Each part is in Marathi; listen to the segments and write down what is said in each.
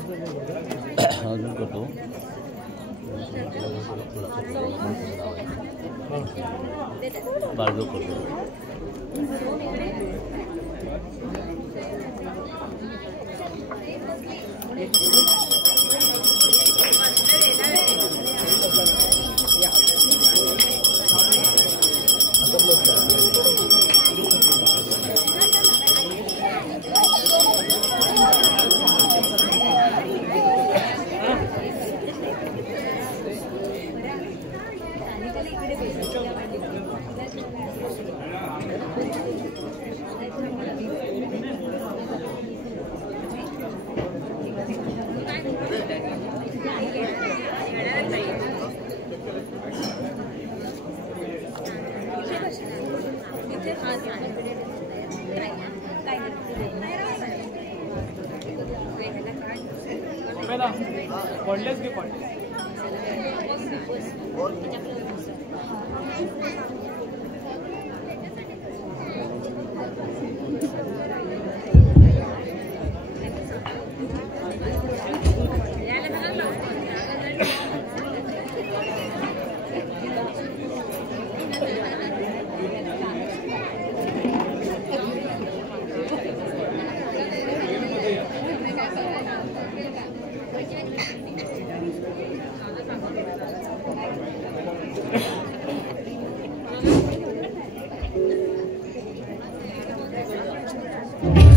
अजून करतो बाळगो करतो पडलेच की पडले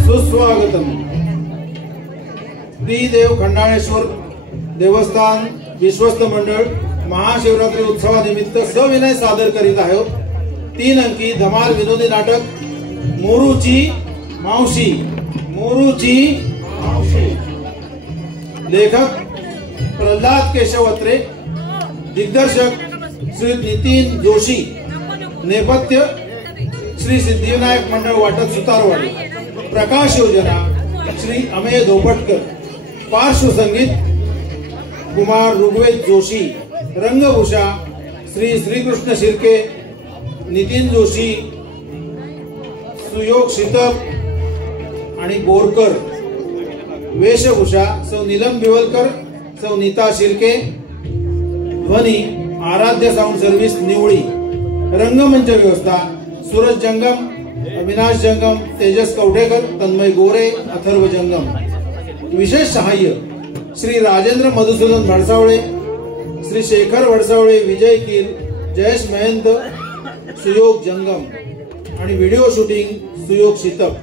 सुस्वागतम। श्री देव खंडाळेश्वर देवस्थान विश्वस्त मंडळ महाशिवरात्री उत्सवानिमित्त सविनय सादर करीत आहोत 3 अंकी धमाल विनोदी नाटक मोरूची मावशी। मोरूची मावशी। लेखक प्रल्हाद केशव अत्रे, दिग्दर्शक श्री नितीन जोशी, नेपथ्य श्री सिद्धिविनायक मंडळ वाटत सुतारवाडी, प्रकाश योजना श्री अमेय धोपटकर, पार्श्वसंगीत कुमार ऋग्वेद जोशी, रंगभूषा श्री श्रीकृष्ण शिर्के, नितीन जोशी, सुयोग शितप आणि बोरकर, वेशभूषा सौ नीलम बिवलकर, सौ नीता शिर्के, ध्वनी आराध्य साउंड सर्व्हिस निवळी, रंगमंच व्यवस्था सूरज जंगम, अविनाश जंगम, तेजस कवठेकर, तन्मय गोरे, अथर्व जंगम। विशेष सहाय्य श्री राजेंद्र मधुसूदन भडसावळे, श्री शेखर भडसावळे, विजय कील, जयेश महंत, सुयोग जंगम आणि व्हिडिओ शूटिंग सुयोग शितप।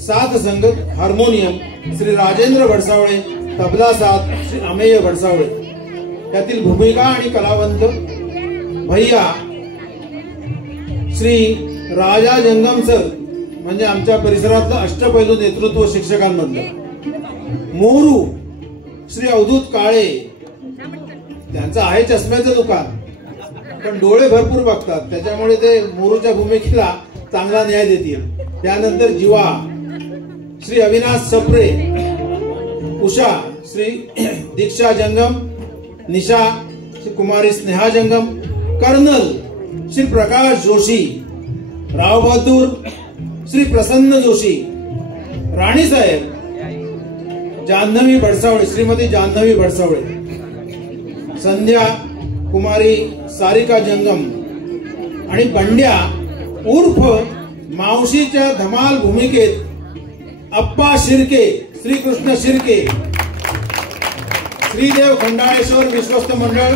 साथ संगत हार्मोनियम श्री राजेंद्र भडसावळे, तबला साथ श्री अमेय भडसावळे। यातील भूमिका आणि कलावंत भैया श्री राजा जंगम सर, म्हणजे आमच्या परिसरातलं अष्टपैलू नेतृत्व शिक्षकांमधलं। मोरू श्री अवधूत काळे, त्यांचं आहे चष्म्याचं दुकान पण डोळे भरपूर बघतात त्याच्यामुळे ते मोरूच्या भूमिकेला चांगला न्याय देतील। त्यानंतर जीवा श्री अविनाश सप्रे, उषा श्री दीक्षा जंगम, निशा श्री कुमारी स्नेहा जंगम, कर्नल श्री प्रकाश जोशी, राव बहादूर श्री प्रसन्न जोशी, राणी साहेब जान्हवी भडसावळे, श्रीमती जान्हवी भडसावळे, संध्या कुमारी सारिका जंगम आणि बंड्या उर्फ मावशीच्या धमाल भूमिकेत अप्पा शिर्के, श्रीकृष्ण शिर्के। श्रीदेव खंडाळेश्वर विश्वस्त मंडळ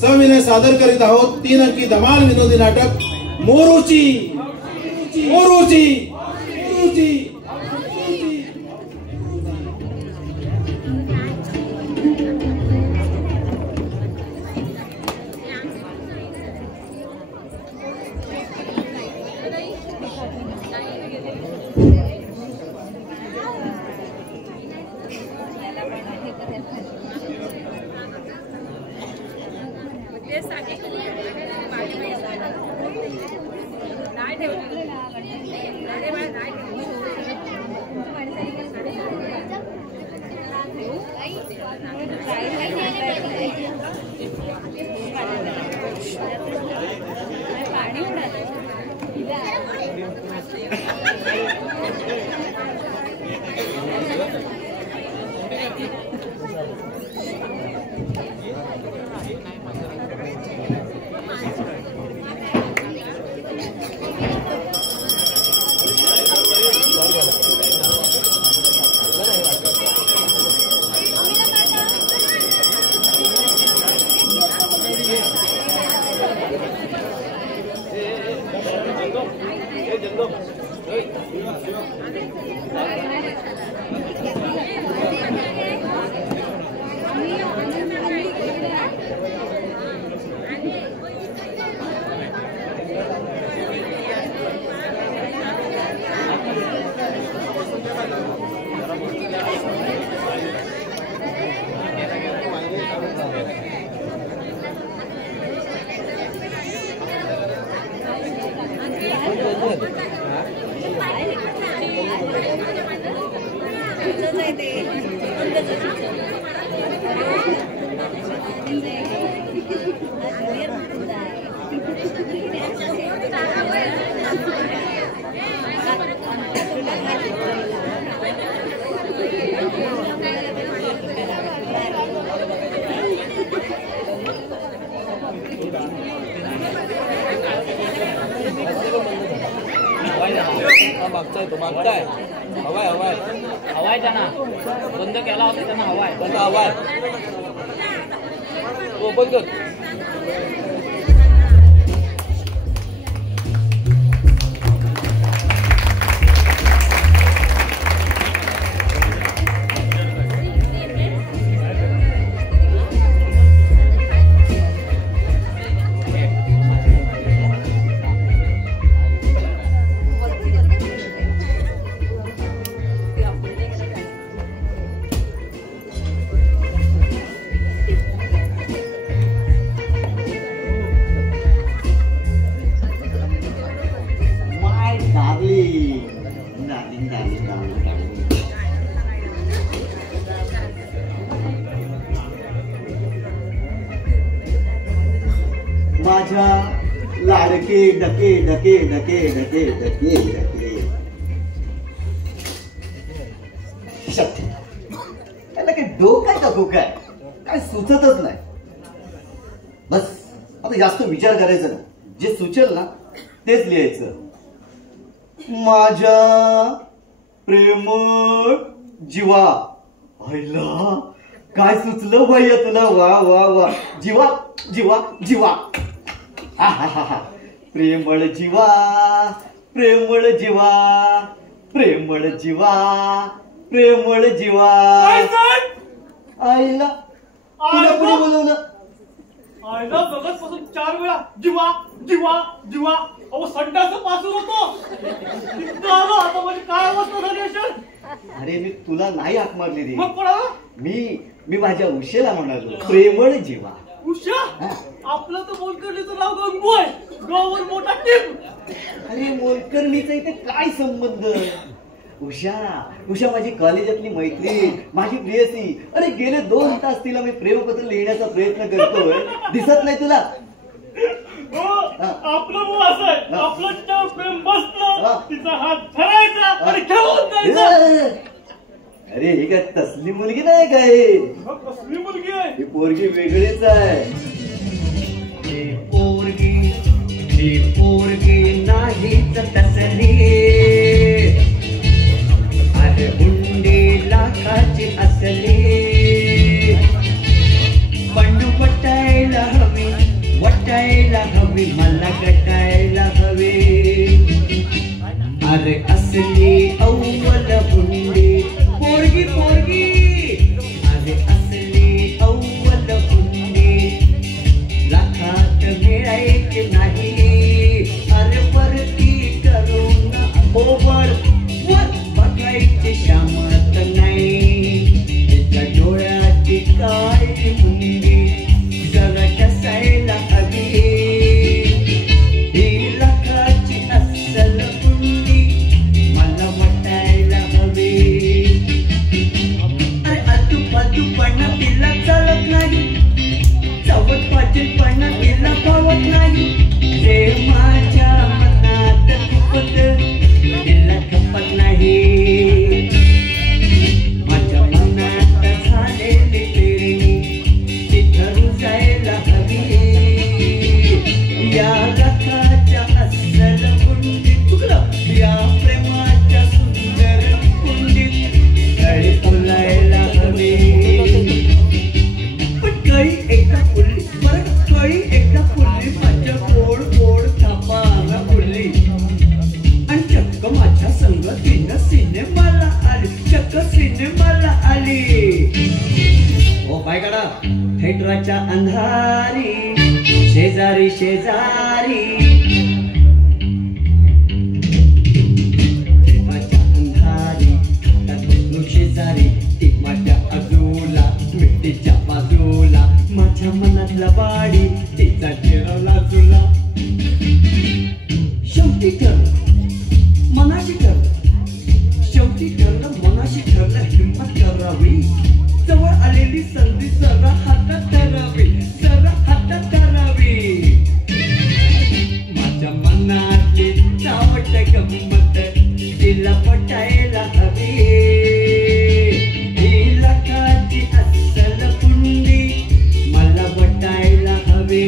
सविनय सादर करीत आहोत 3 अंकी धमाल विनोदी नाटक मोरूची मोरूची मोरूची। मागताय तो मागताय हवाय हवाय हवाय त्यांना बंद केला होता त्यांना हवाय बंद हवाय तो बंद माझ्या लाडके decay decay decay decay decay decay याला काय डोकाय का खोकाय काय सुचतच नाही. बस आता जास्त विचार करायचा ना, जे सुचेल ना तेच लिहायचं. माझ्या प्रेमळ जीवा आईला काय सुचलं भैया तुला. वा वा वा जीवा जीवा जीवा हा हा हा हा प्रेमळ जीवा प्रेमळ जीवा प्रेमळ जीवा प्रेमळ जीवा. आईला तुला कोणी बोलवलं. आईला बघत पासून 4 वेळा जीवा जीवा जीवा अहो संडास पासून होतो. आता म्हणजे काय अवस्था झाली असेल. अरे मी तुला नाही हाक मारली रे. मग कोणाला. मी माझ्या उशेला म्हणालो प्रेमळ जीवा. उषा आपलं तर मोलकर्णीचं नाव गंगू आहे. गावावर मोठा टीम. अरे मोलकर्णीचा इथे काय संबंध. उषा उषा माझी कॉलेजातली मैत्रीण माझी प्रियसी. अरे गेले 2 तास तिला मी प्रेमपत्र लिहिण्याचा प्रयत्न करतोय. दिसत नाही तुला. आपलं मुलं असं आहे. आपलं तिच्यावर प्रेम बसलं तिचा हात धरायचा आणि घेऊन जायचा. अरे ही काय तसली मुलगी नाही काय. कसली मुलगी आहे. ही पोरगी वेगळीच आहे. ही पोरगी नाहीच तसली. अरे हुंडी लाखाची असली. पंडू पटायला हवी वटायला हवी मला गटायला हवी. अरे असली अव्वल हुंडी पोरगी पोरगी. अरे असली अव्वल हुंडी लाखात मिळायची नाही. अरे वरती करून पाय काढा. थिएटरच्या अंधारी शेजारी शेजारी, थिएटरच्या अंधारी शेजारी, टिमाच्या बाजूला मिठीच्या बाजूला, माझ्या मनातला बाडी तिचा ठेवला तुला. शेवटी ठरलं मनाशी ठरलं, शेवटी ठरलं मनाशी ठरलं, हिंमत करावी, जवळ आलेली संधी जरा हातात धरावी, जरा हातात धरावी. माझ्या मनातली चावट गंमत तिला पटायला हवी, ही लाखाची अस्सल कुंडी मला पटायला हवी.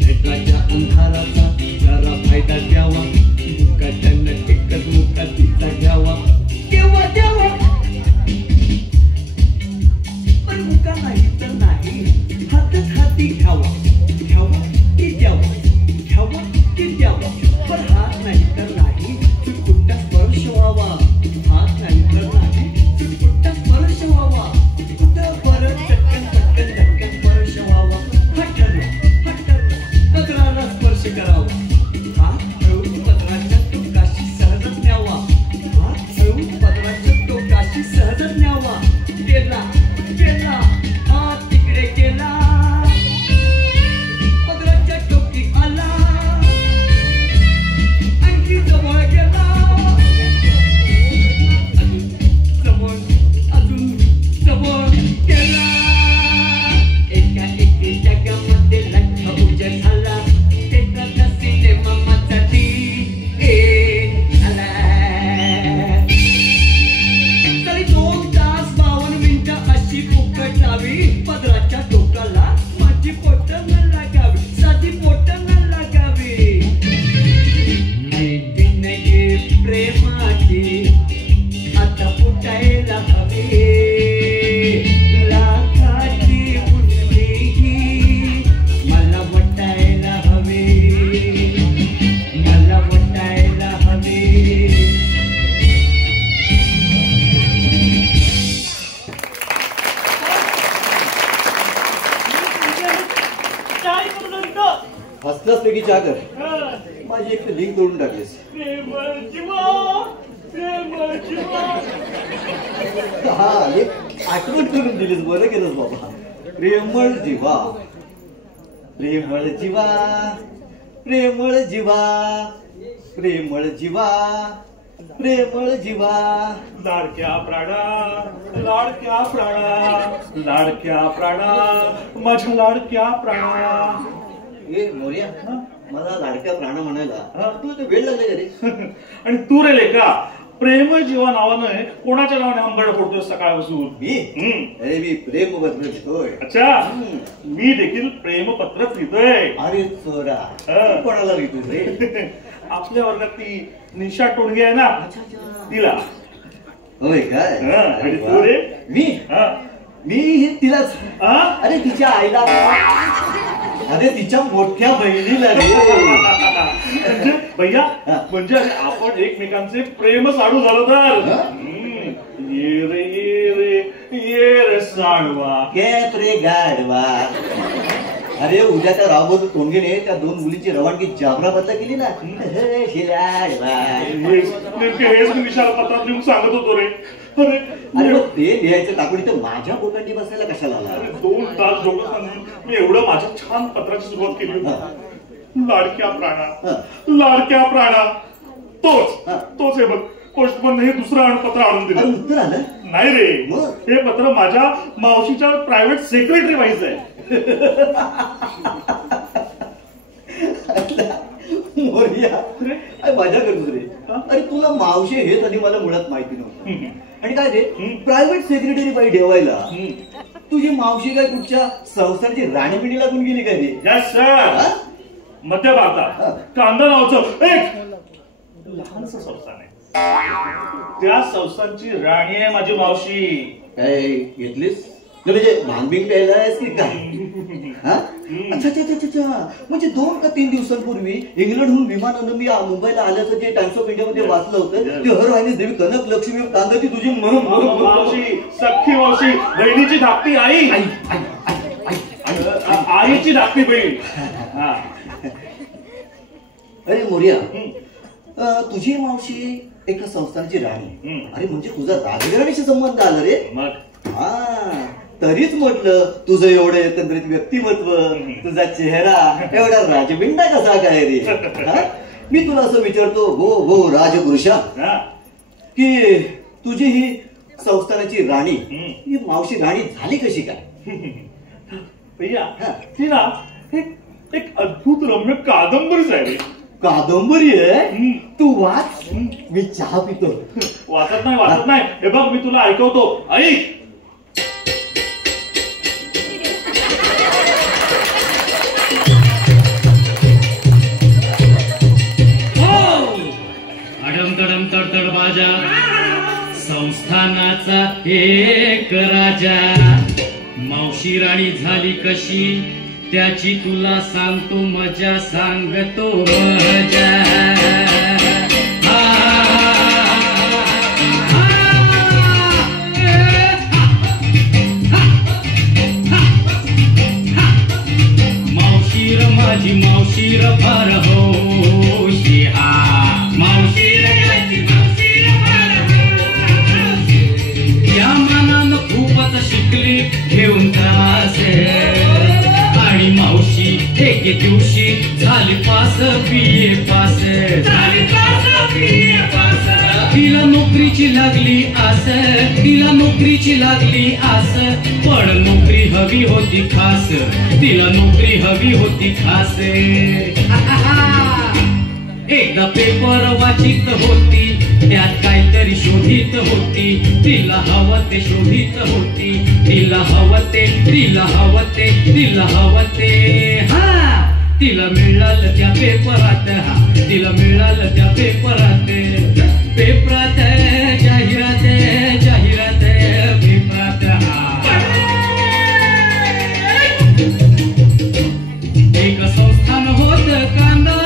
भेटाच्या अंधाराचा जरा फायदा द्यावा, मुकाट्यानं एकच मुका तिचा घ्यावा, केव्हा द्यावा. पण मुका नाही तर नाही, हातच हाती घ्यावा, घ्यावा की द्यावा, घ्यावा की द्यावा. पण हात नाही तर नाही, चुटपुट्टा स्पर्श व्हावा, हात नाही तर नाही, चुटपुट्टा स्पर्श व्हावा. कुठं परत चटकन पटकन झटकन स्पर्श व्हावा. हा ठरलं पत्राला स्पर्श करावा, हात ठेवून पत्राच्या टोकाशी सहजच न्यावा, हात ठेवून पत्राच्या टोकाशी सहजच न्यावा. गेला गेला हात तिकडे गेला, पत्राच्या टोकी आला, आणखी जवळ गेला, जवळ अजून जवळ गेला. एका एकीच्या गमते लख उजेड झाला, त्याचा सिनेमा माझा आला. तरी 2 तास 52 मिनिटं अशी फुकट लावी, पदराच्या टोकाला माझी पोट न लागावी, साधी पोट न लागावी. जिंदगी प्रेमाची आता फुटायला हवी, लाखाची उंची मला वटायला हवी, मला वटायला हवी. काय करू हसलास पैकी चहा कर. माझी एक लिंक तोडून टाकलीस. प्रेमळ जीवा, प्रेमळ जीवा. हा एक आठवण करून दिलीस, बरं केलंस बाबा. प्रेमळ जीवा, प्रेमळ जीवा, प्रेमळ जीवा, प्रेमळ जीवा, प्रेमळ जीवा. लाडक्या प्राणा, लाडक्या प्राणा, लाडक्या प्राणा, माझ्या लाडक्या प्राणा. ए मोर्या, मला लाडक्या प्राण म्हणायला तू ते वेळ लागले का रे? आणि तू रे लेका, प्रेम जीवा नावानं कोणाच्या नावाने हंबळ फोडतोय सकाळपासून? मी अरे मी प्रेम पत्र लिहितोय. अच्छा, मी देखील प्रेमपत्रच लिहितोय. अरे चोरा, कोणाला लिहितोय रे? आपल्या वर्गात ती निशा टोणगे आहे ना, तिला. होय काय? आणि तू रे? मी तिलाच. अरे तिच्या आईला, अरे तिच्या मोठ्या बहिणीला रे. भैया, म्हणजे आपण एकमेकांचे प्रेम साडू झालो तर. ये रे ये रे ये रे साडवा, कॅप रे गाडवा. अरे उद्या त्या रावबहादूर टोणगेने त्या 2 मुलींची रवानगी जाफराबादला केली ना. नेमके हेच मी विशाल पत्रात लिहून सांगत होतो रे. अरे ते लिहायचं टाकून इथं माझ्या पोटांनी बसायला कशाला आला? 2 तास डोकं सांगून मी एवढं माझ्या छान पत्राची सुरुवात केली होती. लाडक्या प्राणा, लाडक्या प्राणा, तोच आहे बघ. पोस्टमन हे दुसरं पत्र आणून दिलं. उत्तर आलं नाही रे, हे पत्र माझ्या मावशीच्या प्रायव्हेट सेक्रेटरी व्हायचं आहे. मजा करतो रे. अरे तुला मावशी हेच आधी मला मुळात माहिती नव्हतं. आणि काय ते प्रायव्हेट सेक्रेटरी बाई ठेवायला तुझी मावशी काय कुठच्या संस्थांची राणीपिणी लागून गेली काय रे? Yes sir. मध्य भारतात कांदा नावाचं एक लहानस संस्थान आहे. त्या संस्थांची राणी आहे माझी मावशी. काय घेतलीस म्हणजे भांग बिंग प्यायला आहेस की काय? अच्छा अच्छा अच्छा अच्छा, म्हणजे 2 का 3 दिवसांपूर्वी इंग्लंडहून विमानानं मी मुंबईला आल्याचं जे टाइम्स ऑफ इंडियामध्ये वाचलं होतं ते हर वाहिनी देवी कनक लक्ष्मी कांदाची तुझी मावशी, सख्खी मावशी, बहिणीची धाकटी आई, आईची धाकटी बहीण. अरे मोर्या, तुझी मावशी एका संस्थानाची राणी. अरे म्हणजे तुझा राजघराण्याशी संबंध आला रे. हा, तरीच म्हटलं तुझं एवढं एकंदरीत व्यक्तिमत्व, तुझा चेहरा एवढा राजबिंडा कसा काय रे. मी तुला असं विचारतो गो राजपुरुषा, की तुझी ही संस्थानाची राणी, ही मावशी राणी झाली कशी काय? भैया, ती ना एक अद्भुत रम्य कादंबरीच आहे रे. कादंबरी आहे? तू वाच, मी चहा पितो. वाचत नाही. हे बघ, मी तुला ऐकवतो, ऐक. अडमतडम तडतड बाजा, संस्थानाचा एक राजा. मावशी राणी झाली कशी त्याची तुला सांगतो मजा, सांगतो मजा. मावशीर माझी मावशीर फार हौशी. मावशीर या मानानं खूपच शिकली घेऊन त्रास. आणि मावशी एक दिवशी झाली पास, बीए पास. तिला नोकरीची लागली आस, तिला नोकरीची लागली आस. पण नोकरी हवी होती खास, तिला नोकरी हवी होती खास. एकदा पेपर वाचित होती, त्यात काहीतरी शोधित होती. तिला हवं ते शोधित होती, तिला हवं ते, तिला हवं ते, तिला हवं ते. तिला मिळालं त्या पेपरात, तिला मिळालं त्या पेपरात. पेपरात जाहिरात, जाहिरात पेपरात. एक संस्थान होत कांदा,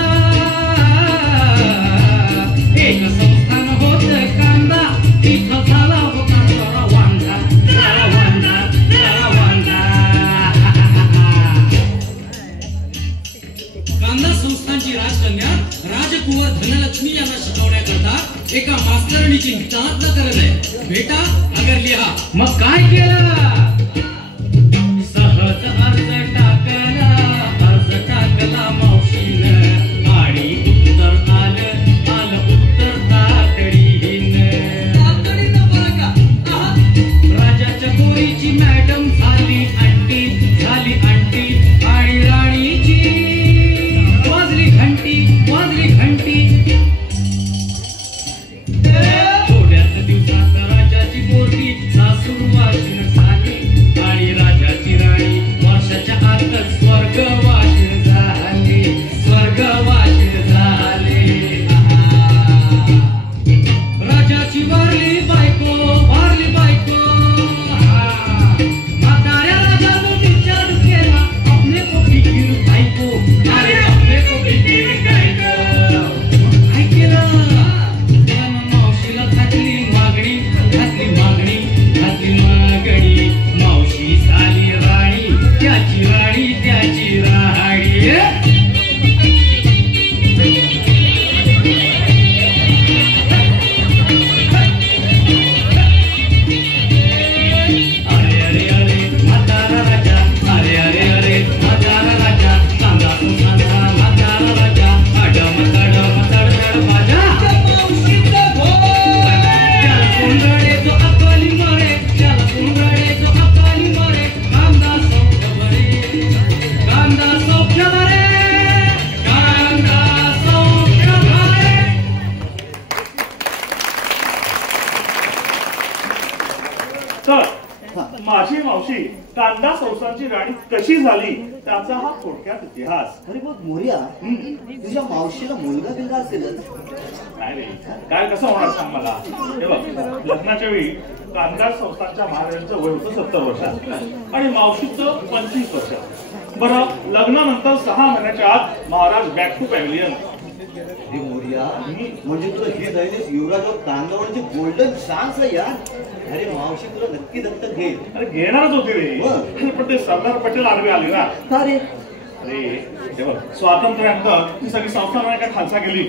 एक संस्थान होत कांदा. तिथं झाला होता रवांदा, रवांदा, रवांदा. कांदा संस्थानची राजकन्या राजकुंवर धनलक्ष्मी यांना शिकवण्याकरता एका मास्तरणीची नितांत गरज आहे. बेटा अगर लिहा. मग काय केलं? सहज अर्ज टाकला, अर्ज टाकला मावशीनं. आणि उत्तर आलं उत्तर तातडीनं. राजाच्या पोरीची मॅडम झाली आंटी, झाली आंटी. आणि राणीची वाजली घंटी, वाजली घंटी. थोड्याच दिवसात राजाची पोरगी सासूरवाशीण झाली. आणि राजाची राणी वर्षाच्या आतच स्वर्गवाशीण झाली, स्वर्गवाशीण झाली. राजाची वारली बायको, वारली बायको. म्हाताऱ्या राजानं विचार केला, आपले को फिकीर बायको, अरे आपले को फिकीर बायको. काय केलं? मावशीला घातली मागणी, घातली मागणी, घातली मागणी. मावशी झाली राणी, त्याची राणी, त्याची राणी. अरे अरे अरे म्हातारा राजा, अरे अरे अरे म्हातारा राजा. कांदा संस्थानचा म्हातारा राजा. अडम तडम तडतड बाजा. त्याला कोंडळे जो अकाली मरे, त्याला कोंडळे जो अकाली मरे. कांदा सौख्य बरे, कांदा सौख्य बरे, कांदा सौख्य बरे. तर माझी मावशी कांदा संस्थानची राणी कशी झाली त्याचा हा थोडक्यात इतिहास. अरे मग मोर्या, तुझ्या मावशीला मुलगा बिलगा असेलच? नाही रे, काय कसं होणार सांग मला. हे बघ, लग्नाच्या वेळी कांदा संस्थानच्या महाराजांचं वय होतं 70 वर्ष आणि मावशीचं 25 वर्ष. बरं लग्नानंतर 6 महिन्याच्या आत महाराज बॅक टू पॅव्हिलियन. अरे मोर्या, म्हणजे तुला हे जायनेस युवराजवर कांदावरची गोल्डन चान्स आहे यार. अरे मावशी तुला नक्की दत्तक घेईल. अरे घेणारच होती रे, पण ते सरदार पटेल आडवे आले ना. का रे? अरे हे बघ, स्वातंत्र्यानंतर ती सगळी संस्थान काय खालसा गेली.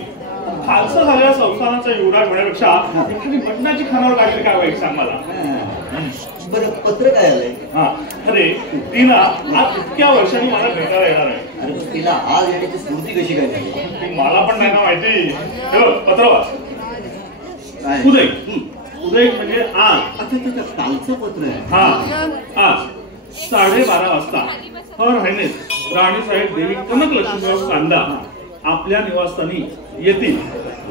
खालसा झालेल्या संस्थानाचा युवराज होण्यापेक्षा एखादी मटणाची खानावर काढली काय वाईट सांग मला. बरं पत्र काय आलंय? हा अरे ती ना आज इतक्या वर्षांनी मला भेटायला येणार आहे. अरे तिला आज येण्याची स्फूर्ती कशी काय झाली? ती मला पण नाही ना माहिती. हे बघ पत्र वाच. काय? उदय उदय म्हणजे आज. अच्छा कालचं पत्र आहे. हा आज 12:30 वाजता हर हायनेस राणीसाहेब देवी कनक लक्ष्मीबाई कांदा आपल्या निवासस्थानी येतील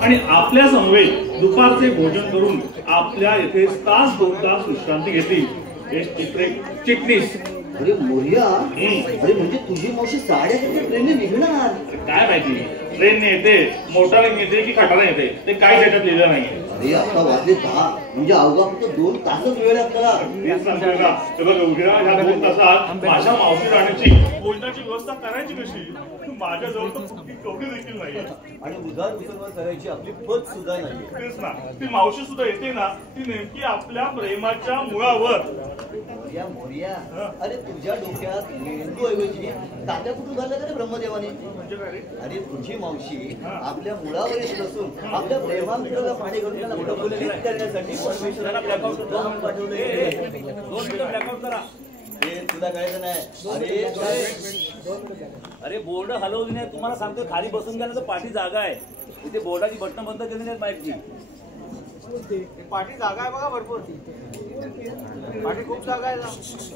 आणि आपल्या समवेत दुपारचे भोजन करून आपल्या येथे तास 2 तास विश्रांती घेतील. चिटणीस. अरे मोर्या, अरे म्हणजे तुझी मावशी 3:30 ट्रेनने निघणार? काय माहिती ट्रेनने येते, मोटारीने येते की खटाने येते, ते काय त्याच्यात लिहिलं नाही. अरे आता वाजले 10, म्हणजे अवघा फक्त 2 तासच वेळ लागला. तेच सांगतोय ना. हे बघ उशिरा ह्या 2 तासात माझ्या मावशी राहण्याची भोजनाची व्यवस्था करायची कशी? माझ्याजवळ तर कवडी देखील नाही. आणि उधार उचलवर करायची आपली पद सुद्धा नाही. तेच ना, ती मावशी सुद्धा येते ना, ती नेमकी आपल्या प्रेमाच्या मुळावर. मोर्या मोर्या, अरे तुझ्या डोक्यात मेंदू ऐवजी तात्या कुठून झालं का रे ब्रह्मदेवाने? म्हणजे काय रे? अरे तुझी मावशी आपल्या मुळावर येत असून आपल्या प्रेमांतराला पाणी घालून त्याला प्रफुल्लित करण्यासाठी परमेश्वराला ब्लॅकआउट पाठवले. 2 मिनिटं ब्लॅकआउट करा. हे तुला कळायचं नाही. अरे बोर्ड हलवली नाही, तुम्हाला सांगतो खाली बसून गेलं तर पाठी जागा आहे. इथे बोर्डाची बटन बंद केली नाहीत माहिती. पाठी जागा आहे बघा भरपूर. पाठी खूप जागा आहे.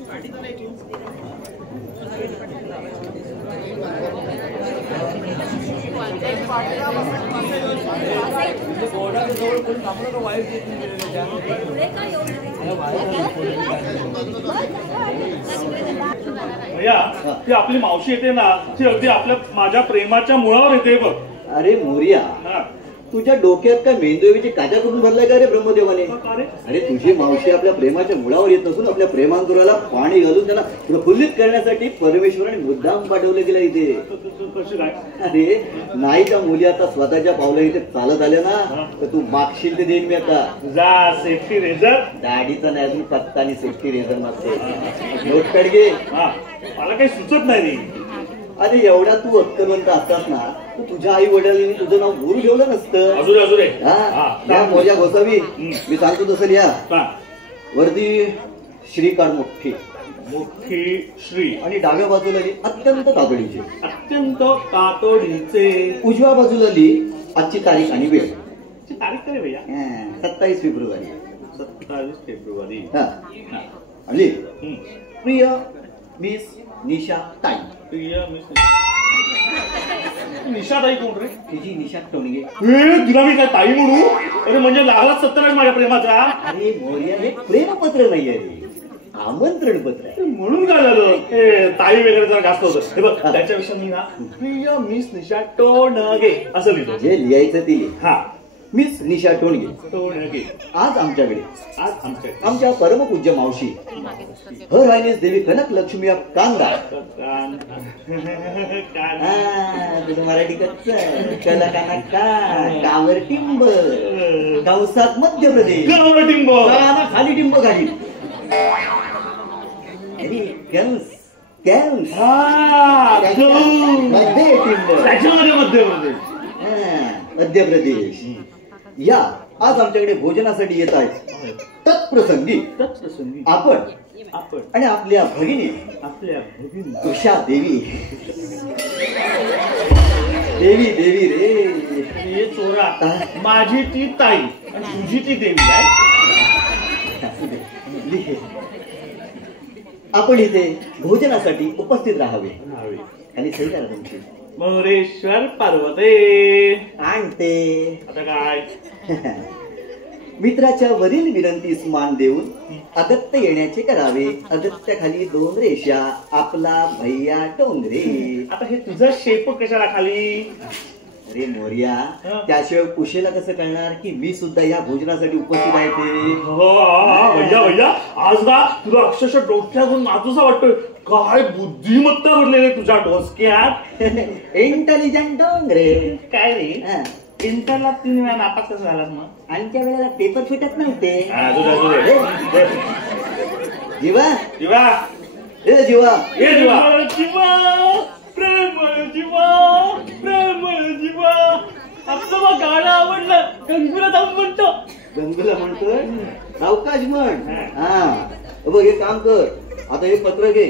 पाठी तर नाही. बोर्डाच्या जवळ कोणी थांबलं तर वाईट येत नाही. भैया ती आपली मावशी येते ना, ती अगदी माझ्या प्रेमाच्या मुळावर येते बघ. अरे मोर्या, हा तुझ्या डोक्यात काय मेंदूऐवजी काच्या कुठून भरलाय का रे ब्रह्मदेवाने? अरे तुझी मावशी आपल्या प्रेमाच्या मुळावर येत नसून आपल्या प्रेमांतराला पाणी घालून त्याला प्रफुल्लित करण्यासाठी परमेश्वराने मुद्दाम पाठवलं गेलं इथे. कशी काय? अरे नाही त्या मुली आता स्वतःच्या पावला इथे चालत आल्या ना, तर तू मागशील ते देईन मी आता. जा सेफ्टी रेझर. दाढीचा नाही अजून पत्ता आणि सेफ्टी रेझर मागते. नोट काढ घे. हा मला काही सुचत नाही रे. अरे एवढा तू अक्कलवंत असतास ना, तू तुझ्या आई वडिलांनी तुझं नाव गुरु ठेवलं नसतं. अजून हा मोर्या गोसावी, मी सांगतो तसं लिहा. वरती श्री काढ मोठी मोठी श्री आणि डाव्या बाजूला लिही अत्यंत तातडीचे. अत्यंत तातडीचे. उजव्या बाजूला लिही आजची तारीख आणि वेळ. तारीख काय भैया? 27 फेब्रुवारी. 27 फेब्रुवारी. हा आणि प्रिय मिस निशा ताई. निशाताई कोण रे? तिची निशा टोणगे. तुला मी काय ताई म्हणू? अरे म्हणजे लागलाच सत्यानाश माझ्या प्रेमाचा. अरे मोर्या हे प्रेमपत्र नाही आहे, आमंत्रण पत्र आहे. म्हणून काय झालं? हे ताई वगैरे जरा जास्त होतं. हे बघ त्याच्यापेक्षा मी ना प्रिय मिस निशा टोणगे असं लिहितो. जे लिहायचं ते लिह. हा मिस निशा टोणगे टोणगे आज आमच्याकडे आज आमच्या परमपूज्य मावशी हर हायनेस देवी कनक लक्ष्मी ऑफ कांदा. तुझं मराठी कच्च कला काना कावर टिंब कौसात मध्य प्रदेश टिंब खाली टिंब खाली मध्य प्रदेश. या आज आमच्याकडे भोजनासाठी येत आहेत. तत्प्रसंगी आपण आणि आपल्या भगिनी उषा देवी. देवी देवी रे चोरा. माझी ती ताई आणि तुझी ती देवी आहे. आपण इथे भोजनासाठी उपस्थित राहावे आणि सही करा तुमची. मोरेश्वर पर्वते आणते. आता काय? मित्राच्या वरील विनंतीस मान देऊन अगत्य येण्याचे करावे. अगत्याखाली 2 रेषा आपला भैया डोंगरे. आता हे तुझं शेपूट कशाला खाली? अरे मोर्या, त्याशिवाय कुशेला कसं कळणार की मी सुद्धा या भोजनासाठी उपस्थित आहे ते? भैया भैया आज ना तुला अक्षरशः डोक्यातून नाचूसा वाटतोय. काय बुद्धिमत्ता भरलेली तुझ्या डोसक्यात. इंटेलिजंट डोंगरे. काय रे इंटरला 3 वेळा नापास कसं झालास मग. आमच्या वेळेला पेपर फुटत नव्हते. जीवा जीवा ए जीवा ए जीवा जीवा प्रेमळ जीवा प्रेमळ जीवा. आपलं मग गाणं आवडलं गंगूला जाऊन म्हणतो. गंगूला म्हणतोय सावकाश म्हण. हा बघ हे काम कर आता हे पत्र घे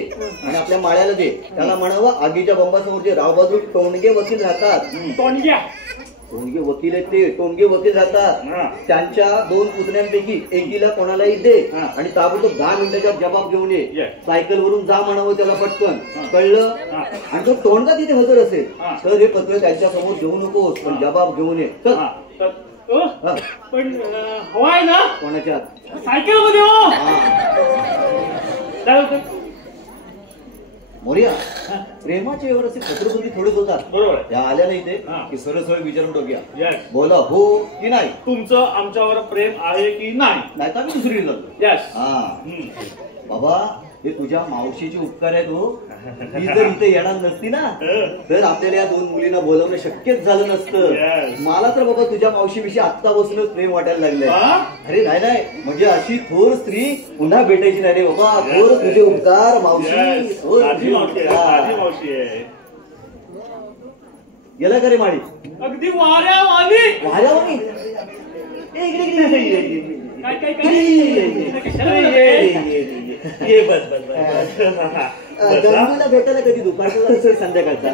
आणि आपल्या माळ्याला दे. त्याला म्हणावं आगीच्या बंबासमोर जे रावबाजू टोणगे वकील राहतात. टोणगे वकील आहेत ते टोणगे वकील राहतात. त्यांच्या 2 पुतण्यांपैकी एकीला कोणालाही दे आणि ताबडतोब 10 मिनिटाच्या जबाब घेऊन ये. सायकल वरून जा म्हणावं त्याला पटकन. कळलं. आणि तो टोणगा तिथे हजर असेल तर हे पत्र त्यांच्या समोर घेऊ नकोस पण जबाब घेऊन ये. पण हवाय ना कोणाच्या सायकल मध्ये. मोर्या प्रेमाचे एवढं असे पत्रबंदी थोडेच होतात. बरोबर त्या आल्या नाही ते की सरळ सरळ विचारून टाकूया. Yes. बोला हो की नाही. तुमचं आमच्यावर प्रेम आहे की नाही. नाही तर आम्ही दुसरी जातो. यस. हा बाबा हे तुझ्या मावशीचे उपकार आहेत हो. ही जर इथे येणार नसती ना तर आपल्याला या 2 मुलींना बोलवणं शक्यच झालं नसतं. Yes. मला तर बाबा तुझ्या मावशीविषयी आत्तापासूनच प्रेम वाटायला लागलंय. अरे नाही नाही म्हणजे अशी थोर स्त्री पुन्हा भेटायची नाही रे बाबा. थोर तुझे उपकार मावशी. थोर तुझे उपकार. गेला का रे माळी. अगदी वाऱ्यावानी. वाऱ्यावानी. काय काय गंगूला भेटायला कधी दुपारचं संध्याकाळचा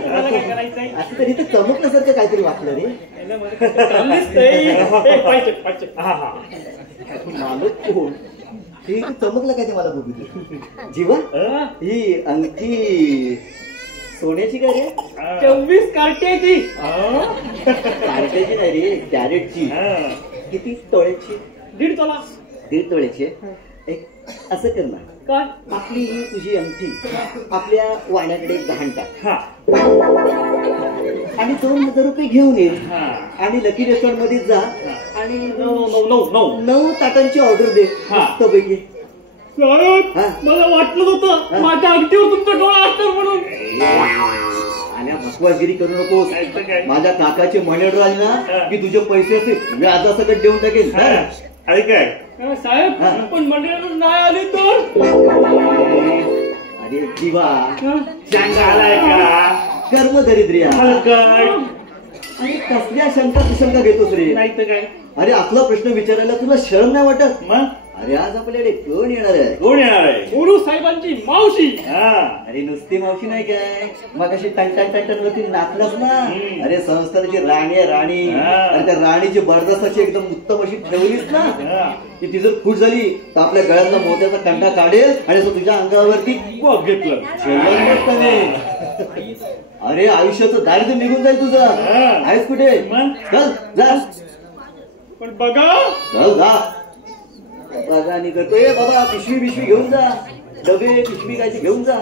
असं तरी तर चमकल्यासारखं काहीतरी वाटलं रे. मालक कोण हे चमकलं काय ते मला बघू. जीवन ही अंगठी सोन्याची काय रे. 24 कार्ट्याची. कार्ट्याची नाही रे कॅरेटची. किती तोळ्याची. 1.5 तोळा. 1.5 तोळ्याची. एक असं कर ना काय आपली ही तुझी अंगठी आपल्या वाण्याकडे गहाण टाक आणि 2,000 रुपये घेऊन ये आणि लकी रेस्टॉरंट मध्ये जा आणि 9 ताटांची ऑर्डर दे. मस्तपैकी. साहेब मला वाटलं होतं माझ्या अंगठीवर तुमचा डोळा असणार म्हणून. आल्या बकवासगिरी करू नकोस. माझ्या काकाचे मनेड राहिले ना की तुझे पैसे असे व्याजासकट देऊन टाकेल. अरे काय साहेब पण मंडळात नाही आली तर. अरे जीवा आलाय का कर्मदरिद्रिया. काय अरे कसल्या शंका कुशंका घेतोस रे. नाही तर काय. अरे आपला प्रश्न विचारायला तुला शरम नाही वाटत. मग अरे आज आपल्याकडे कोण येणार आहे. कोण येणार आहे. गुरु साहेबांची मावशी. अरे नुसती मावशी नाही काय मग अशी टन वरती नाचलास ना. अरे संस्थानाची राणी आहे राणी. अरे त्या राणीची बरदास्ताची एकदम उत्तम अशी ठेवलीस ना की ती जर खुश झाली तर आपल्या गळ्यातला मोत्याचा कंठा काढेल आणि तो तुझ्या अंगावरती घेतलं. अरे आयुष्याचं दारिद्र्य निघून जाईल तुझं. आहेस कुठे. चल जा. पण बघा चल जा. बागानी करतोय बाबा. पिशवी घेऊन जा. डबे पिशवी काय घेऊन जा.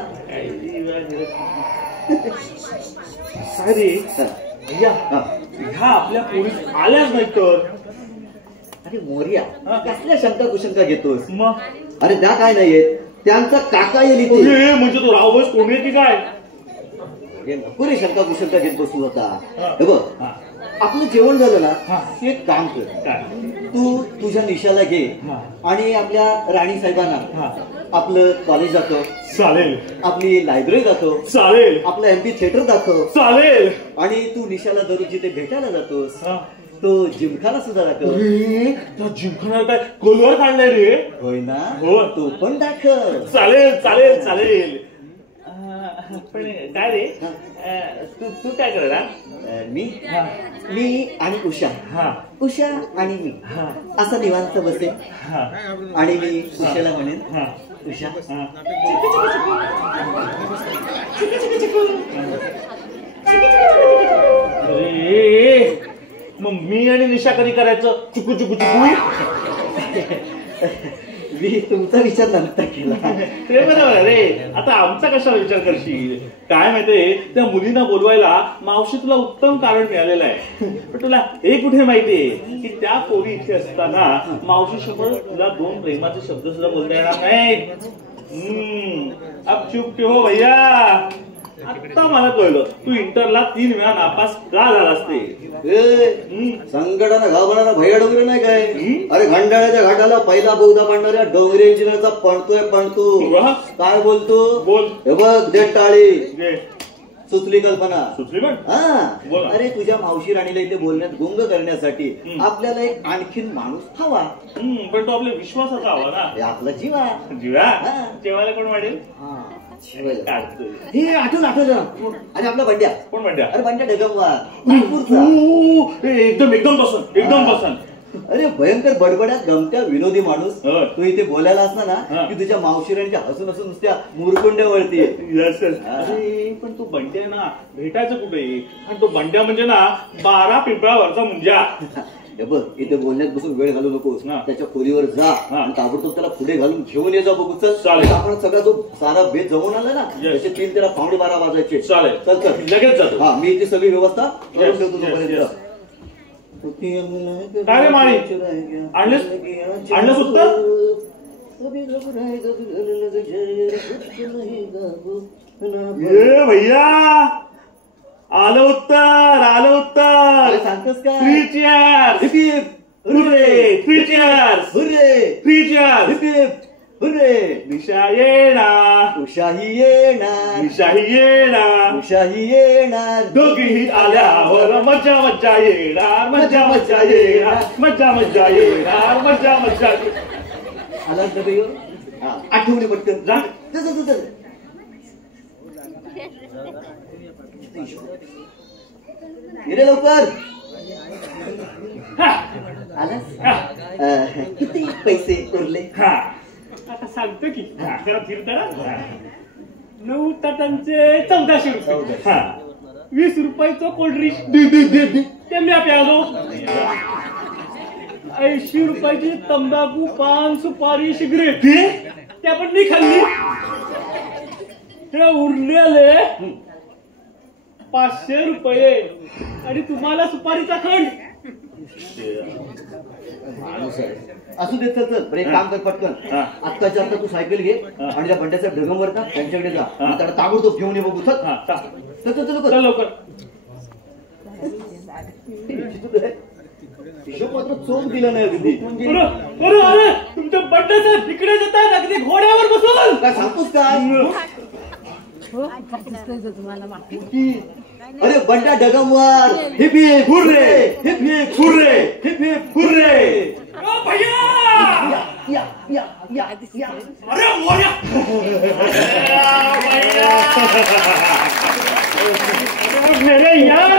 ह्या आपल्या पोलीस आल्याच नाही तर. अरे मोर्या कसल्या शंका कुशंका घेतोस. मग अरे त्या काय नाहीयेत त्यांचा काका येईल इथे. म्हणजे तो रावबस कोण की काय. नको रे शंका कुशंका घेत बसू होता. हे बघ आपलं जेवण झालं ना एक काम कर. तू तुझ्या निशाला घे आणि आपल्या राणी साहेबांना आपलं कॉलेज दाखव. चालेल. आपली लायब्ररी दाखव. चालेल. आपलं एमपी थिएटर दाखव. चालेल. आणि तू निशाला दररोज जिथे भेटायला जातोस तो जिमखाना सुद्धा दाखव. जिमखाना काय गोलवर काढलाय रे. होय ना. हो. तो पण दाखव. चालेल चालेल चालेल. पण काय रे तू काय करणार. मी आणि उषा. उषा आणि मी असं निवांत बसे आणि मी उषाला म्हणेन उषा मग मी आणि निशा कधी करायचं. चुकू चुकू चुकू. मी तुमचा विचार नंतर केला. ते बरोबर रे. आता आमचा कशाला विचार करशील. काय माहितीये त्या मुलींना बोलवायला मावशी तुला उत्तम कारण मिळालेलं आहे. पण तुला हे कुठे माहितीये की त्या पोरी इथे असताना मावशी सोबत तुला 2 प्रेमाचे शब्द सुद्धा बोलता येणार नाही. अब चुप क्यों हो भैया? आता मला कळलं तू इंटरला 3 वेळा नापास का झालास ते. संकटानं घाबरणारा भैया डोंगरे नाही काय? अरे घंटाळ्याच्या घाटाला पहिला बोगदा पाडणाऱ्या डोंगरे इंजिनियरचा पण तू काय बोलतो? बोल. हे बघ दे टाळी. जे सुचली कल्पना. सुचली पण हा. अरे तुझ्या मावशी राणीला इथे बोलण्यात गुंग करण्यासाठी आपल्याला एक आणखीन माणूस हवा. पण तो आपल्या विश्वासाचा हवा ना. हे आपला जीवा. जीवा जेवायला कोण वाढेल? हे आठवलं अरे आपला बंड्या. कोण बंड्या? अरे बंड्या ढगमवा. एकदम पसंत. अरे भयंकर बडबड्यात गमत्या विनोदी माणूस. तू इथे बोलायला असला ना की तुझ्या मावशीरांच्या हसून हसून नुसत्या मुरकुंड्यावरती. अरे पण तो बंड्या ना भेटायचं कुठे? आणि तो बंड्या म्हणजे ना 12 पिंपळावरचा मुंजा. बघ इथे बोलण्यात बसून वेळ घालू नकोस. त्याच्या खोलीवर जा आणि ताबडतोब त्याला पुढे घालून घेऊन ये जा. बघू चल. आपण सगळा जो सारा बेत जमून आला ना त्याचे 3 त्याला 12 वाजायचे. चालेल चल चल लगेच जातो. हा मी इथे सगळी व्यवस्था करून ठेवतो तोपर्यंत. काय रे माळी आणलंस उत्तर? भैया आलं उत्तर. सांगतोस का? 3 cheers. Hurray 3 cheers. Hurray 3 cheers. Hurray. दिशा येणार. उशाही येणार. दिशाही येणार. उशाही येणार. दोघीही आल्यावर मजा येणार. मजा येणार. आला आठवणी पटकन जा. गेले लवकर. किती पैसे उरले? आता सांगतो की जरा फिरताना 9 ताटांचे 1400 रुपये. 20 रुपयाचं कोल्ड्रिंक ते मी प्यालो. 80 रुपयाची तंबाखू, पान, सुपारी, सिगरेट त्या पण मी खाल्ली. हे उरलेले 500 रुपये आणि तुम्हाला सुपारीचा खंड. असू देत चल चल. एक काम कर पटकन. आत्ताच्या आत्ता तू सायकल घे आणि त्या बंड्याच्या ढगमवर का त्यांच्याकडे जा. त्याला ताबडतोब घेऊन ये. बघू चल लवकर. हिशोब मात्र चोख दिला नाही अगदी. तुमच्या बड्डेचं तिकडे जातात अगदी घोड्यावर बसून. काय सांगतोस काय? अरे बंडा ढगमवर. Hip hip hurray. Hip hip hurray. Hip hip hurray. अरे मोर्या. मेरे यार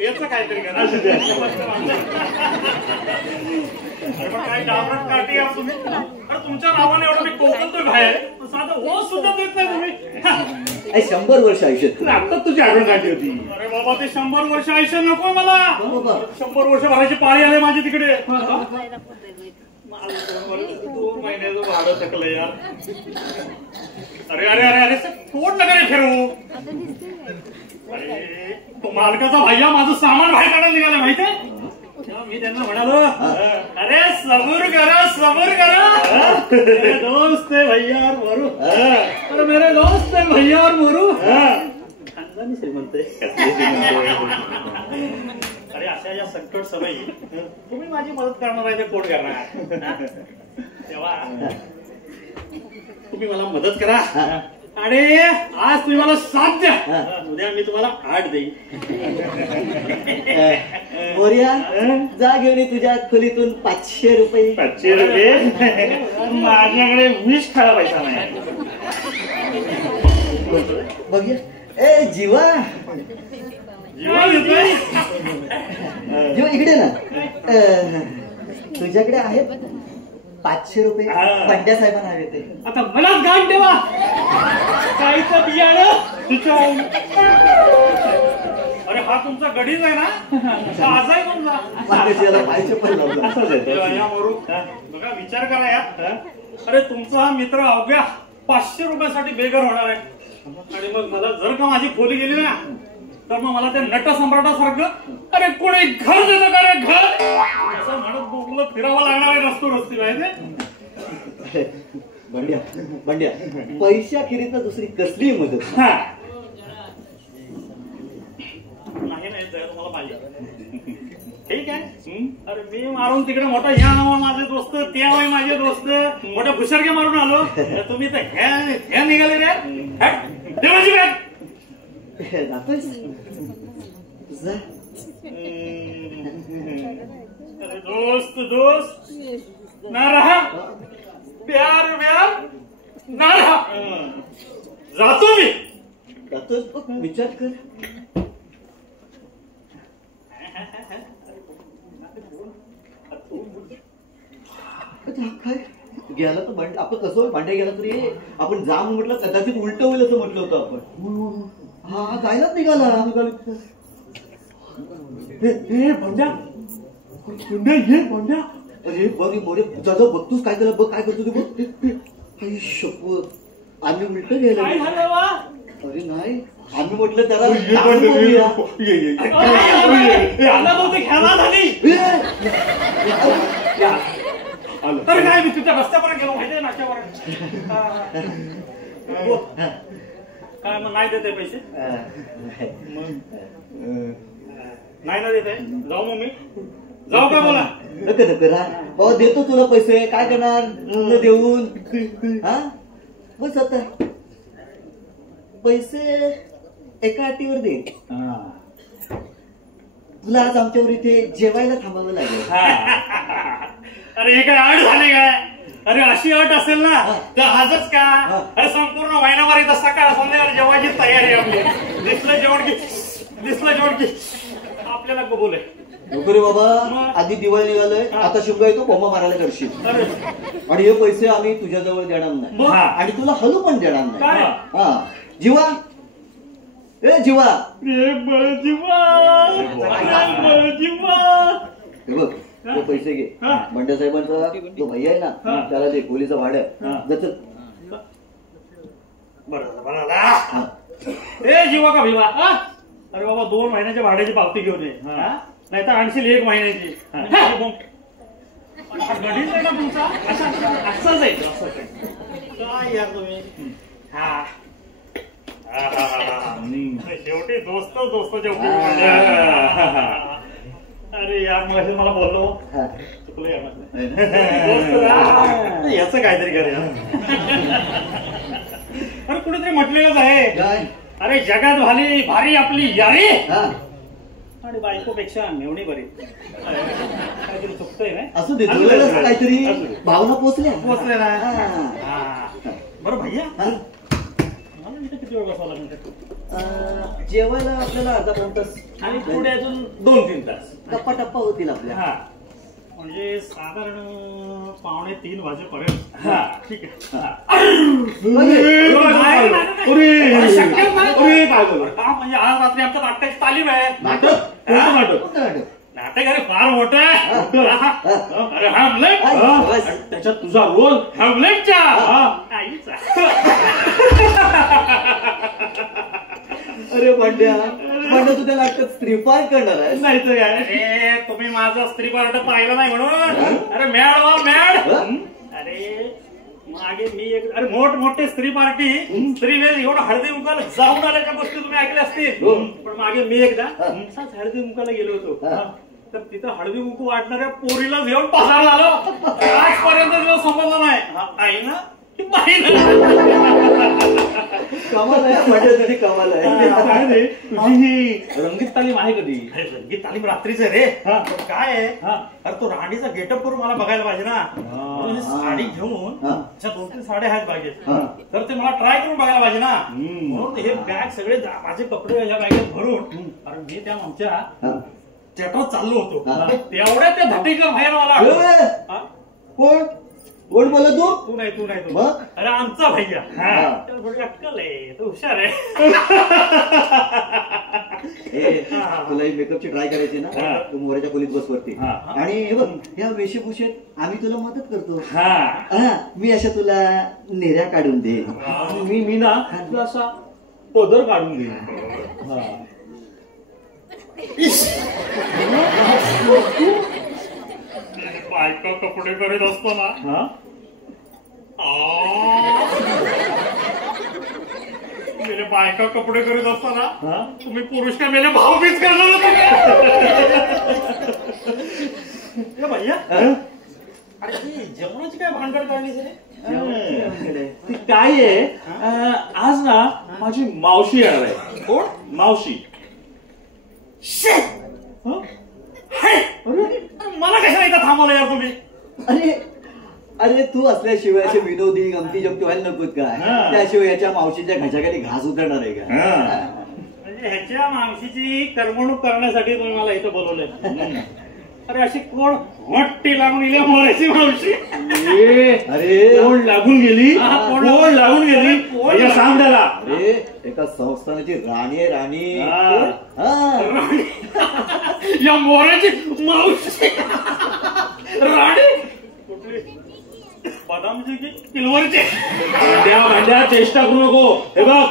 याचं काहीतरी करा. काय डावरट काठी आहे तुम्ही. अरे तुमच्या नावाने एवढं मी कोकणतोय बाहेर. साधं ओस सुद्धा देत नाही तुम्ही. 100 वर्ष आयुष्य. आता तुझी आठवण काढली होती. अरे बाबा ते 100 वर्ष आयुष्य नको मला. 100 वर्ष भरायची पाळी आले माझी तिकडे. 2 महिन्याचं भाडं थकलं यार. अरे अरे अरे अरे कोण नका रे फिरू. अरे तो मालकाचा भैया माझं सामान बाहेर काढायला निघाला माहितीये. मी त्यांना म्हणालो अरे सबूर करा. मेरे दोस्त है भैया और मोरू. अरे मेरे दोस्त है भैया और मोरू. खानदानी श्रीमंत. अरे अशा या संकट समयी तुम्ही माझी मदत करणार आहे ते कोण करणार. तेव्हा तुम्ही मला मदत करा. आणि आज तुम्ही मला 7 द्या. उद्या मी तुम्हाला 8 देईन. मोर्या जा घेऊन तुझ्या खोलीतून 500 रुपये. 500 रुपये माझ्याकडे 20 खायला पैसा नाही. बघूया. ए जीवा इकडे ना. तुझ्याकडे आहेत 500 रुपये. बंड्या साहेबांना हवे ते. आता मलाच घाण ठेवा. काहीचं बियाणं. अरे हा तुमचा गडीच आहे ना. आज आहे तुमचा. बघा विचार करा यार. अरे तुमचा हा मित्र अवघ्या 500 रुपयासाठी बेघर होणार आहे. आणि मग मला जर का माझी खोली गेली ना तर मग मला त्या नट सम्राटासारखं अरे कोणी घर देतं का रे घर असं म्हणत आपलं फिरावं लागणार आहे रस्तो रस्ती माहिती. बंड्या बंड्या पैशाखेरीत दुसरी कसली मदत नाही नाही तुम्हाला पाहिजे. ठीक आहे. अरे मी मारून तिकडे मोठा ह्या नावा माझे दोस्त त्या वय माझे दोस्त मोठ्या भुसरगे मारून आलो. तुम्ही तर ह्या निघाले रे. देवाची बॅग जातोय. अरे दोस्त दोस्त ना रहा प्यार व्यार ना रहा. जातो मी. जातोय. विचार कर. काय गेला तर भांडे आपण कसं भांड्या गेला तरी आपण जाम म्हटलं कदाचित उलट होईल असं म्हटलं होतं आपण. हा जायलाच निघाला. बंड्या ये बंड्या. अरे बघ मोरे दादा बघतोस काय त्याला बघ काय करतो ते बघ. काही शपथ आम्ही उलट गेलो. अरे नाही आम्ही म्हटलं त्याला तर काय मी तुझ्या रस्त्यापर्यंत गेलो माहिती नाश्त्यापर्यंत. काय मग नाही देते पैसे. नाही ना देते. जाऊ मग मी जाऊ का बोला. नको नको राहा बाबा देतो तुला पैसे काय करणार न देऊन. हा बस आता पैसे एका अटीवर दे. तुला आज आमच्यावर इथे जेवायला थांबावं लागेल. अरे हे काय अट झाले काय. अरे अशी अट असेल ना तर आजच का. अरे संपूर्ण महिनाभर इथं सकाळ संध्याकाळ जेवायची तयारी आपली. दिसलं जेवण की आपल्याला बोले. नको रे बाबा आधी दिवाळी निघालोय आता शिवगा येतो बोंबा मारायला करशील. आणि हे पैसे आम्ही तुझ्याजवळ देणार नाही आणि तुला हलू पण देणार नाही. हा जीवा ए जीवा हे बघ तो पैसे घे. बंड्या साहेबांचा तो भैया आहे ना त्याला दे खोलीचं भाडं. ए जीवा का भिवा. अरे बाबा 2 महिन्याच्या भाड्याची पावती घेऊन ये. नाही तर आणशील 1 महिन्याची. गणित आहे का तुमचा असंच आहे. काय यार तुम्ही. हा शेवटी दोस्त अरे यार मग मला बोललो चुकलो याचं काहीतरी कर. अरे कुठेतरी म्हटलेलंच आहे. अरे जगात भारी आपली यारी आणि बायकोपेक्षा मेवणी बरी. काहीतरी चुकतंय नाही असू दे काहीतरी भावना पोचल्या ना. बरं भैया मला इथे किती वेळ बसावं लागेल. जेवायला आपल्याला अर्धा पाऊण तास आणि पुढे अजून 2-3 तास टप्पा टप्पा होतील आपल्या. म्हणजे साधारण 2:45 वाजेपर्यंत. ठीक आहे. म्हणजे आज रात्री आमच्या नाटकाची तालीम आहे. नाटक अरे फार मोठं आहे. अरे हॅमलेट त्याच्यात तुझा रोल हॅमलेटच्या आईचा. अरे बंड्या तू त्या नाटकात स्त्रीपार करणार आहे. नाही तर अरे तुम्ही माझं स्त्री पार्ट पाहिलं नाही म्हणून. अरे मॅड. अरे मागे मी एक अरे मोठमोठे स्त्री पार्टी स्त्रीवेळ एवढं हळदी मुखाला जाऊन आल्याच्या गोष्टी तुम्ही ऐकल्या असतील. पण मागे मी एकदा हळदी मुखाला गेलो होतो. तर तिथं हळदी मुख वाटणाऱ्या पोरीला घेऊन पसार झालो. आजपर्यंत तिला समजलं नाही. आई ना कमाल आहे तुझी कमाल आहे. तुझी ही रंगीत तालीम आहे कधी. रंगीत तालीम रात्रीच रे. काय आहे अरे तो राणीचा गेटअप करून मला बघायला पाहिजे ना. साडी घेऊन 2-3 साड्या आहेत पाहिजे तर ते मला ट्राय करून बघायला पाहिजे ना. म्हणून हे बॅग सगळे माझे कपडे ह्या बॅगेत भरून अरे मी त्या आमच्या थिएटरात चाललो होतो. तेवढ्या त्या धटीकर बाहेर मला कोण बोलत तू नाही अरे आमचा भैया. त्याला थोडी अक्कल आहे. तो हुशार आहे. तुला मेकअपची ट्राय करायची ना तू मोऱ्याच्या खोलीत बस वरती. आणि हे बघ या वेशभूषेत आम्ही तुला मदत करतो. मी अशा तुला नेऱ्या काढून दे. मी ना तुला असा पदर काढून दे. कपडे करीत असताना मेले बायका कपडे करीत असताना तुम्ही पुरुष काय मेले भाऊबीज करणार भैया. अरे ती जेवणाची काय भानगड काढली ती काय आहे, आज ना माझी मावशी येणार आहे. कोण? मावशी. मला कशाला इथं थांबवलं यार तुम्ही? अरे अरे तू असल्याशिवाय असे विनोदी गमती जमती व्हायला नकोत काय? त्याशिवाय याच्या मावशीच्या घशाखाली घास उतरणार आहे का? म्हणजे ह्याच्या मावशीची करमणूक करण्यासाठी तुम्ही मला इथं बोलवलंय. अरे अशी कोण मोठी लागून गेली मोराची मावशी? अरे कोण लागून गेली? कोण लागून गेली? भैया सांग त्याला. अरे एका संस्थानाची राणी आहे, राणी. या मोराची मावशी राणी कुठली? बदामची की किलवरची? भांड्या चेष्टा करू नको. हे बघ,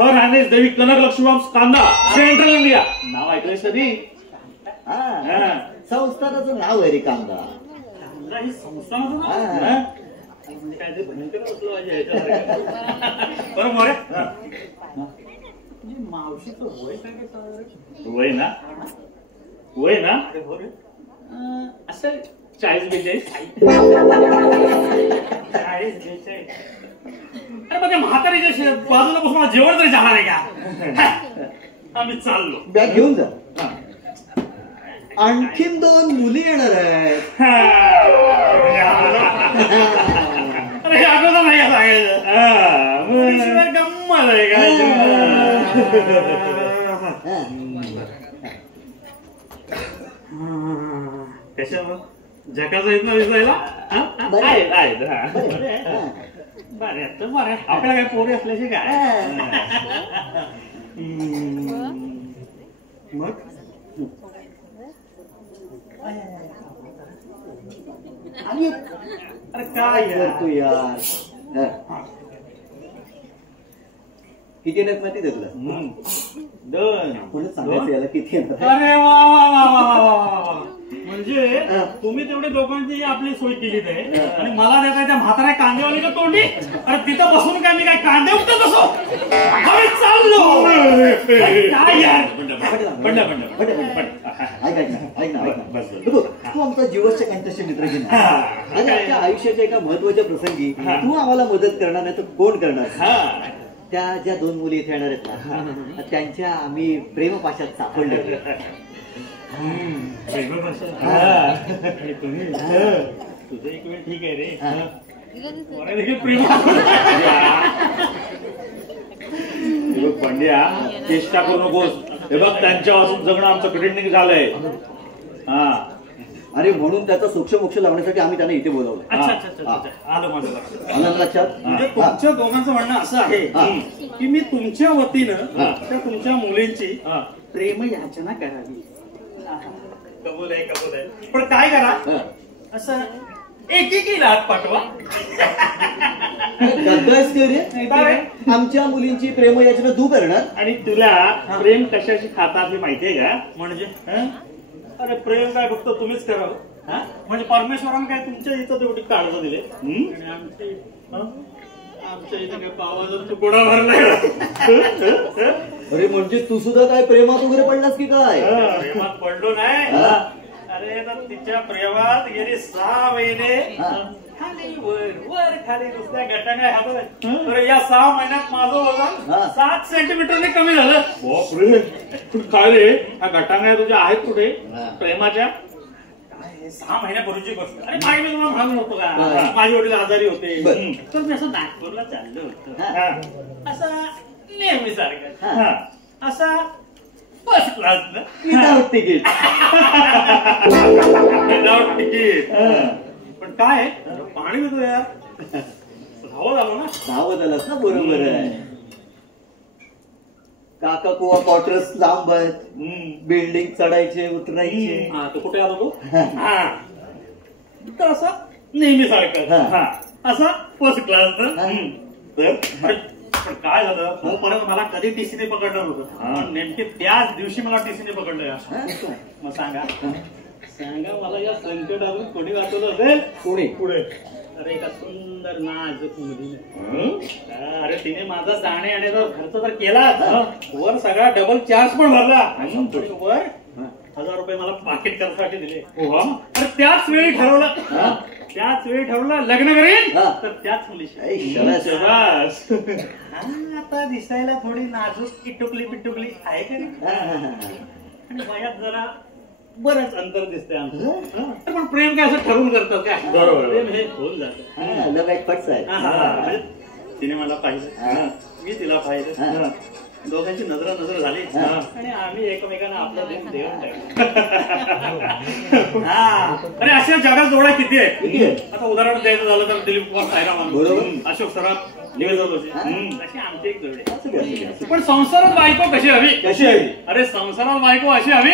हर राहण्यास देवी कनक लक्ष्मीबाब कांदा, सेंट्रल इंडिया. नाव ऐकलंयस कधी? संस्थानाचं नाव आहे रे कांदा. ही संस्थानाचं नाव? काय ते भयंकर असलं माझ्या ह्याच्यासारखं. बरं मोरे, मावशीचं वय काय काय? वय ना, वय ना असं 40-42. 40-42. अरे मग म्हातारीच्या बाजूला बसून मला जेवण तरी जाणार आहे का? आम्ही चाललो. बॅग घेऊन जा. आणखीन 2 मुली येणार आहेत. अरे हे अगोदर नाही का सांगायचं? गंमत आहे काय? कशा मग जगाचा येत ना दिसायला? बरं आपल्या काय पोरी असल्याशी काय मग अरे काय तू यार किती येणार माहिती आहे तुला? 2. कोणी सांगायचं याला किती येणार? अरे वा वा वा वा वा. म्हणजे तुम्ही तेवढे लोकांची आपली सोय केली आहे आणि मला देताय त्या म्हाताऱ्या कांदेवालीच्या तोंडी. अरे तिथं बसून काय मी काय कांदे उपटत असो? आम्ही चाललो. काय यार? तू आमचा जीवसच्या कंठस्थ मित्र की नाही? आणि आपल्या आयुष्याच्या एका महत्वाच्या प्रसंगी तू आम्हाला मदत करणार नाही तर कोण करणार? त्या ज्या 2 मुली इथे येणार आहेत ना, त्यांच्या आम्ही प्रेमपाशात सापडलो. तुझं एक वेळ ठीक आहे रे. प्रेम पंड्या चेष्टा करू नकोस. हे बघ, त्यांच्यापासून जगणं आमचं कठीण झालंय. अरे म्हणून त्याचा सोक्ष लावण्यासाठी आम्ही त्यांना इथे बोलवलं. आलं माझं लक्षात. आलं लक्षात? म्हणजे तुमच्या दोघांचं म्हणणं असं आहे की मी तुमच्या वतीनं त्या तुमच्या मुलींची प्रेम याचना करावी. कबूल आहे, कबूल आहे. पण काय करा, असं एकेकी लाट पाठवा. आमच्या मुलींची प्रेम याचना तू करणार आणि तुला प्रेम कशाशी खातात हे माहितीये का? म्हणजे अरे प्रेम काय फक्त तुम्हीच करावं. म्हणजे परमेश्वरानं काय तुमच्या इथं तेवढी काळजी दिली आणि आमच्या इथं काय पावाचा तुकडा भरलाय. अरे म्हणजे तू सुद्धा काय प्रेमात वगैरे पडलास की काय? प्रेमात पडलो नाही. अरे तर तिच्या प्रेमात गेली 6 महिने खाली वर खाली नुसत्या गटांगा हातोय. तर या 6 महिन्यात माझं वजन 7 सेंटीमीटरने कमी झालं. काय रे, हा गटांगा तुझ्या आहेत कुठे प्रेमाच्या? 6 महिन्यापूर्वीची गोष्ट. अरे मागे मी तुम्हाला म्हणलं होतो का माझे वडील आजारी होते, तर मी असं नागपूरला चाललो होतो. असं नेहमी सारखं असा first class without ticket. Without ticket. पण काय पाणी देतो यार, धावत आलो ना. धावत आलास ना, बरोबर आहे. काका कुवा क्वार्टर्स लांब आहेत, बिल्डिंग चढायचे उतरायचे. तो कुठे आलो तो? तर असं नेहमी सारखं असा फर्स्ट क्लास. पण काय झालं, परत मला कधी टीसीने पकडलं होतं, नेमके त्याच दिवशी मला टीसीने पकडलं. मग सांगा सांगा मला या संकटातून कोणी वाचवलं असेल? कोणी पुढे अरे एका सुंदर नाजूक मुलीने. अरे तिने माझा जाणे येण्याचा खर्च तर केलाच, वर सगळा डबल चार्ज पण भरला. आणि वर 1000 रुपये मला पाकिट करण्यासाठी दिले. अरे त्याच वेळी ठरवलं लग्न करेन तर त्याच मुलीशी. शाबास. आता दिसायला थोडी नाजूक पिटुकली आहे का नाही? आणि वयात जरा बरंच अंतर दिसतंय आमचं. पण प्रेम काय असं ठरवून करतात काय? बरोबर. प्रेम हे होऊन जातं. लव ॲट फर्स्ट साईट. म्हणजे तिने मला पाहिलं, मी तिला पाहिलं, दोघांची नजर झाली आणि आम्ही एकमेकांना आपला देऊन टाकलं. अरे अशा जगात जोड्या किती आहेत? आता उदाहरण द्यायचं झालं तर दिलीप कुमार सायराम, अशोक सराफ, निवेदन जोशी, अशी आमची एक जोडी. पण संसारात बायको कशी हवी? अरे संसारात बायको अशी हवी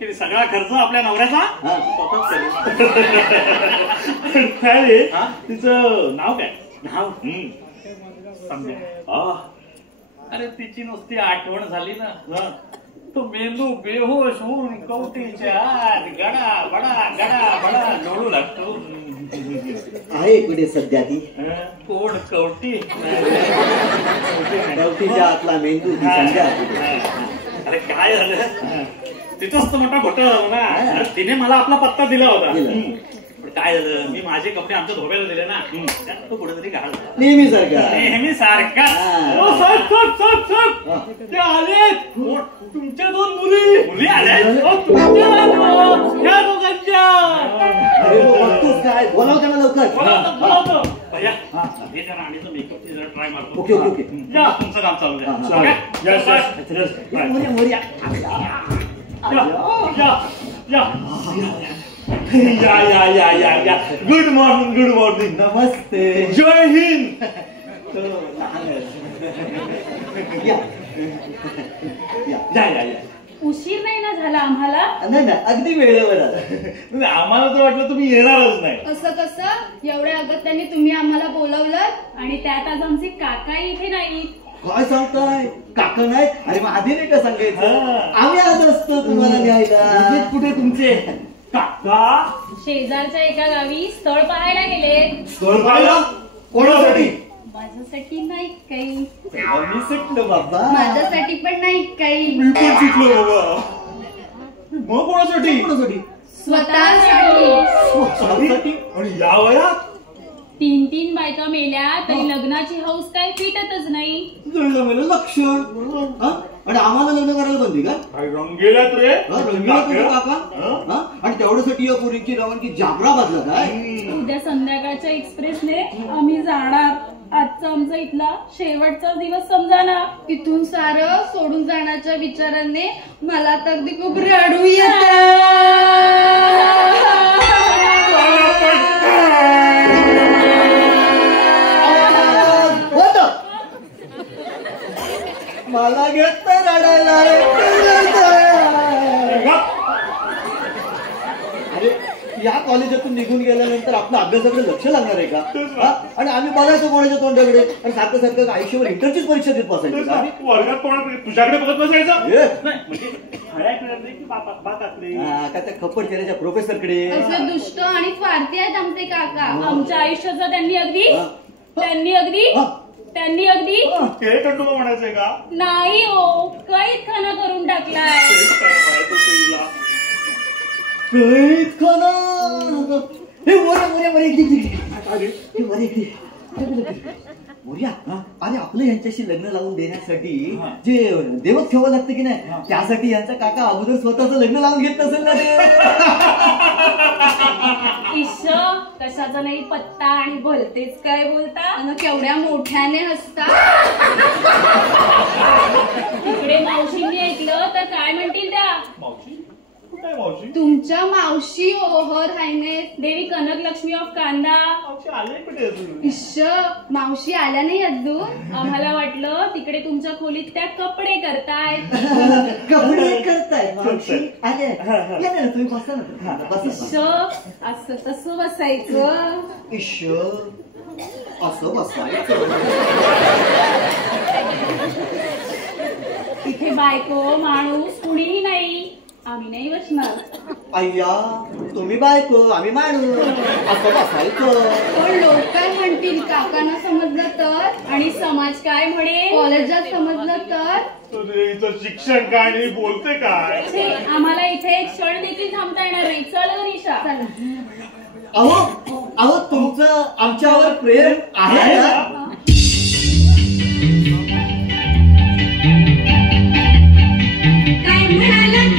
की सगळा खर्च आपल्या नवऱ्याचा स्वतःच करेल. काय तिचं नाव काय? नाव समजा. अरे तिची नुसती आठवण झाली ना तो मेंदू बेहोश होऊन कवटीच्या आत गडा बडा लोळू लागतो. आहे कुठे सध्या ती? कोण कवटी? कवटीच्या आतला मेंदू ती संध्या. अरे काय झालं? तिथंच तर मोठा घोटाळा झाला ना. तिने मला आपला पत्ता दिला होता. काय झालं, मी माझे कपडे आमच्या धोब्याला दिले ना, त्यात तो कुठेतरी घाल नेहमी सारखा. ते आलेत तुमच्या 2 मुली आल्या दोघांच्या. काय बोलाव त्यांना लवकर. बोलावतो भैया, हे त्या राणीचं मेकअपची जरा ट्राय मारतो. Okay okay. या तुमचं काम चालू द्या. या गुड मॉर्निंग. नमस्ते. जय हिंद. या. उशीर नाही ना झाला आम्हाला? नाही अगदी वेळेवर आला. आम्हाला तर वाटलं तुम्ही येणारच नाही. असं कसं? एवढ्या अगत्याने तुम्ही आम्हाला बोलवलं आणि त्यात आज आमचे काका इथे नाही. काय सांगताय? काका नाही? अरे मग आधी नाही का सांगायचं? आम्ही आज असतो तुम्हाला न्यायला. कुठे तुमचे काका? शेजारच्या एका गावी स्थळ पाहायला गेले. स्थळ पाहिलं? कोणासाठी? माझ्यासाठी नाही काही. मी सुटलो बाबा. माझ्यासाठी पण नाही काही. मी पण शिकलो बाबा. मग कोणासाठी? स्वतःसाठी. आणि या वयात 3 बायका मेल्या तरी लग्नाची हौस काय फिटतच नाही. जुळलं मेलं लक्षण. आणि आम्हाला लग्न करायला बंदी का? रंगेला रे रंगीला तुझे काका. आणि तेवढ्यासाठी या पोरींची रवानगी जाफराबादला काय? उद्या संध्याकाळच्या एक्सप्रेसने आम्ही जाणार. आजचा आमचा इथला शेवटचा दिवस समजा ना. इथून सारं सोडून जाण्याच्या विचाराने मला तर अगदी खूप रडू येत. मला घेत रडायला. अरे या कॉलेजातून निघून गेल्यानंतर आपलं अभ्यासाकडे लक्ष लागणार आहे का? आणि आम्ही बघायचो कोणाच्या तोंडाकडे आणि सारखं आयुष्यभर इंटरचीच परीक्षा देत बसायची. वर्गात कोणा तुझ्याकडे बघत बसायचं? का त्या खप्पड चेहऱ्याच्या प्रोफेसरकडे. असे दुष्ट आणि स्वार्थी आहेत आमचे काका. आमच्या आयुष्याचा त्यांनी अगदी ते कंटुला म्हणायचंय का? नाही हो, कैद खाना करून टाकलाय. कैद खाना. हे मोर्या. अरे आपलं यांच्याशी लग्न लावून देण्यासाठी जे देवत ठेवावं लागतं की नाही, त्यासाठी यांचा काका अगोदर स्वतःच लग्न लावून घेत नसेल ना रे. कशाचा नाही पत्ता आणि भलतेच काय बोलता. आणि केवढ्या मोठ्याने हसता. तिकडे मावशींनी ऐकलं तर काय म्हणतील त्या? काय मावशी? तुमच्या मावशी ओहर हायनेस देवी कनक लक्ष्मी ऑफ कांदा. मावशी आले कुठे? मावशी आल्या नाही अजून. आम्हाला वाटलं तिकडे तुमच्या खोलीत त्या कपडे करतायत. कपडे करताय मावशी. अरे तुम्ही बसा ना. असं तसं बसायचं. असं बसायचं. इथे बायको माणूस कुणीही नाही. आम्ही नाही बसणार. अय्या तुम्ही बायको आम्ही माणूस असं बसायचं. पण लोक काय म्हणतील, काकांना समजलं तर, आणि समाज काय म्हणे? कॉलेजात समजलं तर. अरे इथं शिक्षण काय नाही, बोलते काय? छे, आम्हाला इथे एक क्षण देखील थांबता येणार नाही. चल ग निशा. अहो अहो तुमचं आमच्यावर प्रेम आहे ना? काय म्हणालात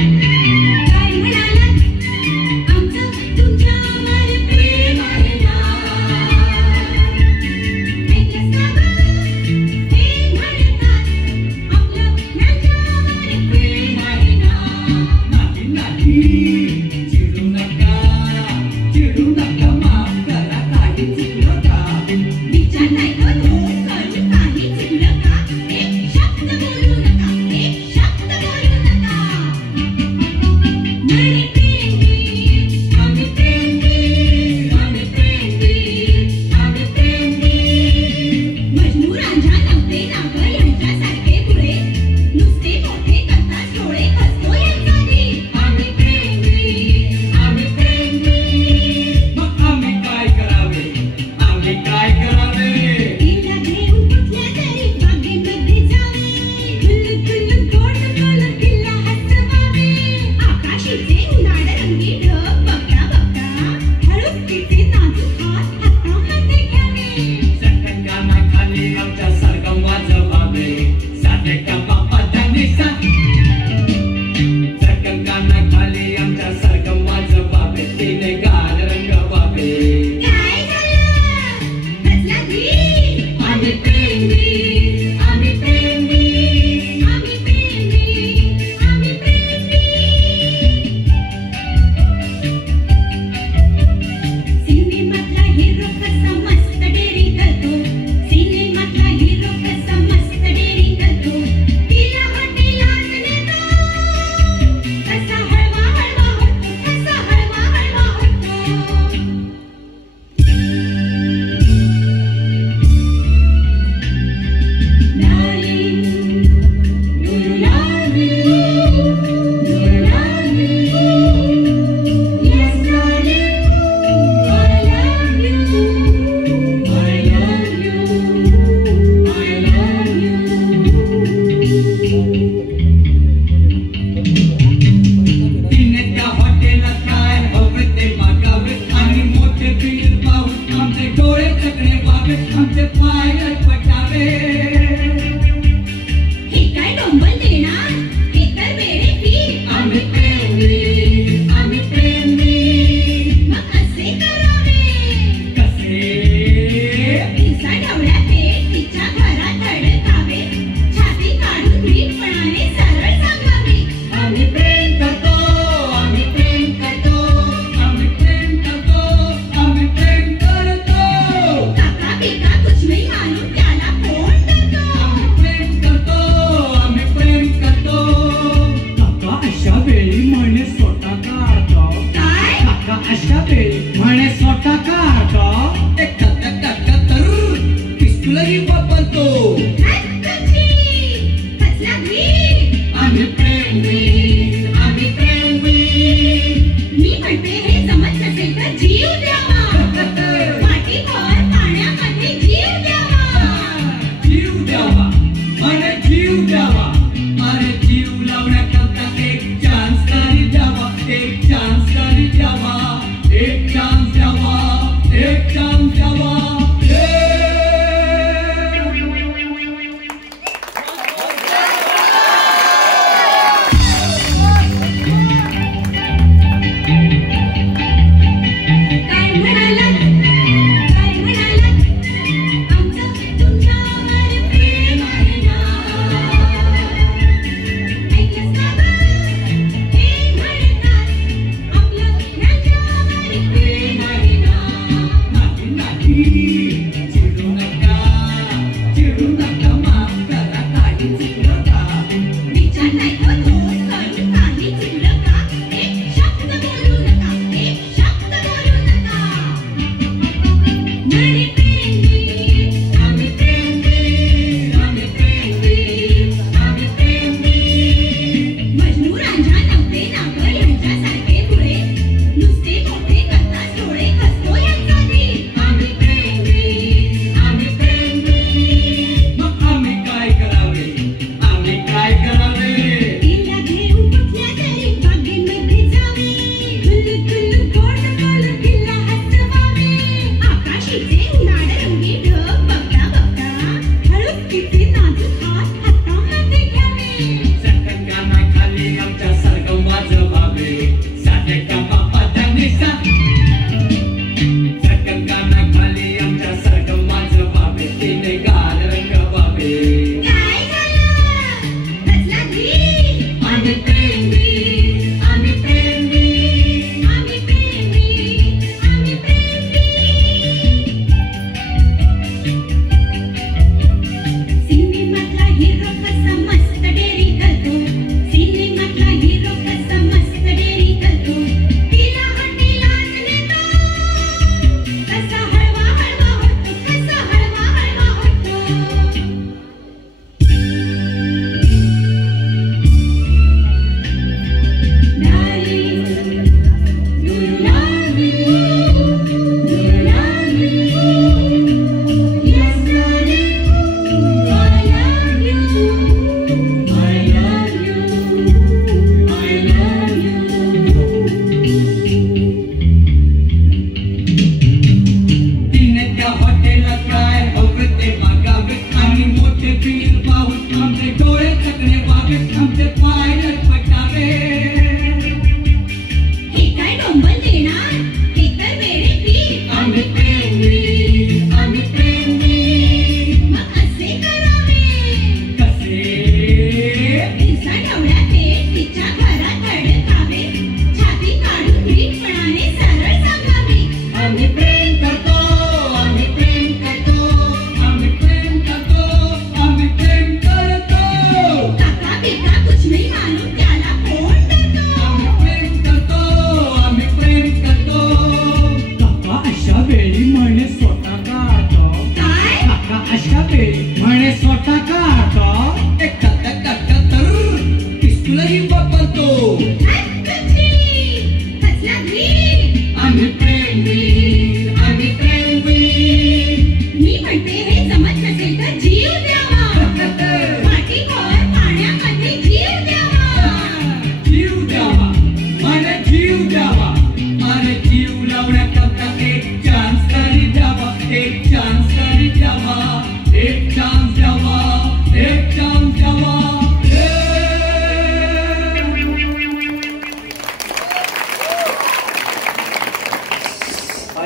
काय म्हणालात आमचं तुमच्यावर प्रेम आहे ना. ऐकलंस का गं? हे म्हणतात आपलं ह्यांच्यावर प्रेम आहे ना. नाही नाही चिडू नका माफ करा, काही चुकलं का? विचार नाही गं दोष करून काही चुकलं का. एक शब्द बोलू नका, एक शब्द बोलू नका. म्हणे प्रेमवीर आम्ही प्रेमवीर आम्ही प्रेमवीर आम्ही प्रेमवीर. मजनू रांझा नव्हते ना गं यांच्यासारखे पुढे, नुसते मोठे करतात डोळे कसतो यांचा धीर. आम्ही प्रेमवीर आम्ही प्रेमवीर. मग आम्ही काय करावे? आम्ही काय करावे? तिला घेऊन कुठल्या तरी बागेमध्ये जावे. गुल्लू गुल्लू गोड बोलून तिला हसवावे. आकाशीचे नाडरंगी ढग बघता बघता हळूच तिचे नाजूक हात हातामध्ये घ्यावे. सरकंकानाखाली आमच्या सरगम वाजवावे, साधे का बापाचा निसा. सरकंकानाखाली आमच्या सरगम वाजवावे, तिने गाल रंगवावे. काय झालं? कसला धीर? आम्ही प्रेमवीर आम्ही प्रेमवीर आम्ही प्रेमवीर आम्ही प्रेमवीर. सिनेमातला हिरो कसा मस्त डेअरिंग करतो, सिनेमातला हिरो कसा मस्त डेअरिंग करतो. तिला हॉटेलात नेतो, कसा हळवा हळवा होतो, कसा हळवा हळवा होतो. Darling, do you love me? Do you love me? Yes, darling, I love you. I love you. I love you. तिने त्या हॉटेलात काय हवं ते मागावे, आणि मोठे बिल पाहून आमचे डोळे चकणे व्हावे, आमचे पाय पटावे. हे काय डोंबल देणार? हे तर वेडे पीर. आम्ही प्रेमवीर आम्ही प्रेमवीर. मग असे करावे. कसे? दिवसा ढवळ्या पेट तिच्या घरात धडकावे. छाती काढून नीटपणाने सरळ सांगावे. आम्ही प्रेम करतो, आम्ही प्रेम करतो, आम्ही प्रेम करतो, आम्ही प्रेम करतो. काका बिका कुछ नहीं मालूम त्याला फोन करतो. आम्ही प्रेम करतो, आम्ही प्रेम करतो. काका अशा वेळी म्हणे स्वतः काढतो. काय? काका अशा वेळी म्हणे स्वतः काढतो. एक पिस्तुलही वापरतो. हत्तीची. कसला धीर? आम्ही प्रेमवीर आम्ही प्रेमवीर. मी म्हणते हे जमत नसेल तर जीव द्यावा. वाटीभर पाण्यामध्ये जीव द्यावा. जीव द्यावा म्हणे जीव द्यावा. अरे जीव लावण्याकरता एक चान्स तरी द्यावा, एक चान्स तरी द्यावा, एक चान्स द्यावा, एक चान्स द्यावा. काय म्हणालात काय म्हणालात आमचं तुमच्यावर प्रेम आहे ना. ऐकलंस का गं? हे म्हणतात आपलं ह्यांच्यावर प्रेम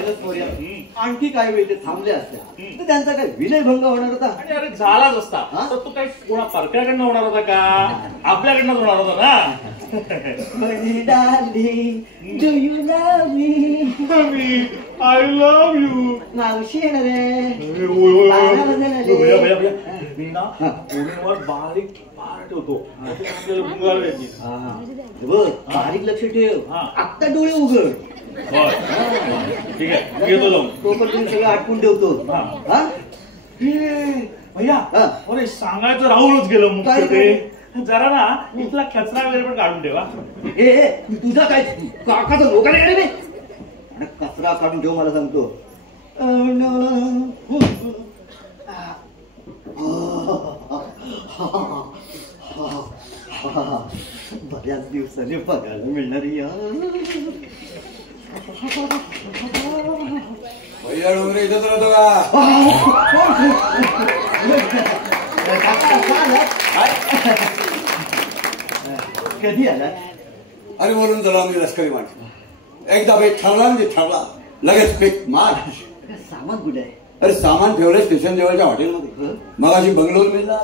झालंच मोर्या. आणखी काही वेळ ते थांबले असत्या तर त्यांचा काय विनयभंग होणार होता. आणि अरे झालाच असता तर तो काही कोणा परक्याकडनं होणार होता का? आपल्याकडनंच होणार होता ना. Do you love me? I love you. मावशी येणार आहे. मी ना पोळीवर बारीक पार ठेवतो आपल्याला गुंगार यायची. बघ बारीक लक्ष ठेव. आत्ता डोळे उघड. ठीक आहे येतो जाऊन. तो पण तुम्ही सगळं आटकून ठेवतो. भैया अरे सांगायचं राहूनच गेलं मुख्य ते. जरा ना इथला कचरा वगैरे पण काढून ठेवा. तुझा काय काकाचं लोकांना काय रे? कचरा काढून ठेव मला सांगतो. बऱ्याच दिवसाने बघायला मिळणारी भैया डोंगरे इथंच राहतो का? कधी आला? अरे बोलून चला मी लष्करी माणसं. एकदा बेट ठरला म्हणजे ठरला लगेच पेक मार. सामान कुठे आहे? अरे सामान ठेवलं स्टेशन जवळच्या हॉटेलमध्ये. मग अशी बंगलोर मिळला.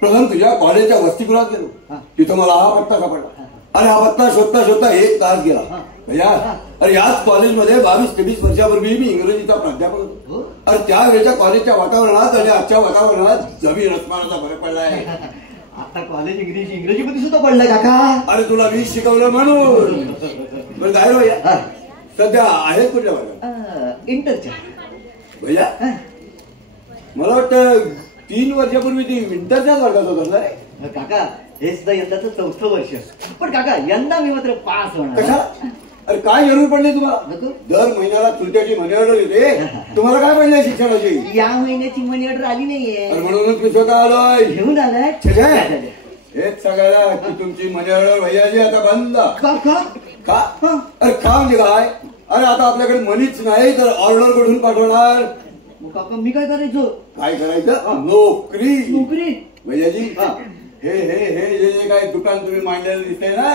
प्रथम तुझ्या कॉलेजच्या वसतिगृहात गेलो. तिथं मला हा पत्ता सापडला. अरे हा पत्ता शोधता शोधता 1 तास गेला. भैया अरे याच कॉलेजमध्ये 22-23 वर्षापूर्वी मी इंग्रजीचा प्राध्यापक होतो. अरे त्यावेळेच्या कॉलेजच्या वातावरणात आणि आजच्या वातावरणात जमीन अस्मानाचा फरक पडलाय. आता कॉलेज इंग्रजीमध्ये सुद्धा पडलाय काका. अरे तुला 20 शिकवलं म्हणून. बरं काय रे भैया सध्या आहेत कुठल्या वर्गात? इंटरच्या. भैया मला वाटतं 3 वर्षापूर्वी ती विंटरच्याच वर्गात होत असणार रे. काका हे सुद्धा यंदाचं 4थं वर्ष. पण काका यंदा मी मात्र पास होणार. कशा? अरे काय जरूर पडली तुम्हाला? दर महिन्याला चुलत्याची मनी ऑर्डर येते. तुम्हाला काय पडलंय शिक्षणाची? या महिन्याची मनी ऑर्डर आली नाहीये. अरे म्हणूनच मी स्वतः आलोय. घेऊन आलाय? हेच सांगायला की तुमची मनी ऑर्डर भैयाची आता बंद. का? अरे का म्हणजे काय? अरे आता आपल्याकडे मनीच नाही तर ऑर्डर कुठून पाठवणार? काका मी काय करायचं? काय करायचं? नोकरी. नोकरी भैयाजी हे हे हे जे काय दुकान तुम्ही मांडलेलं दिसतंय ना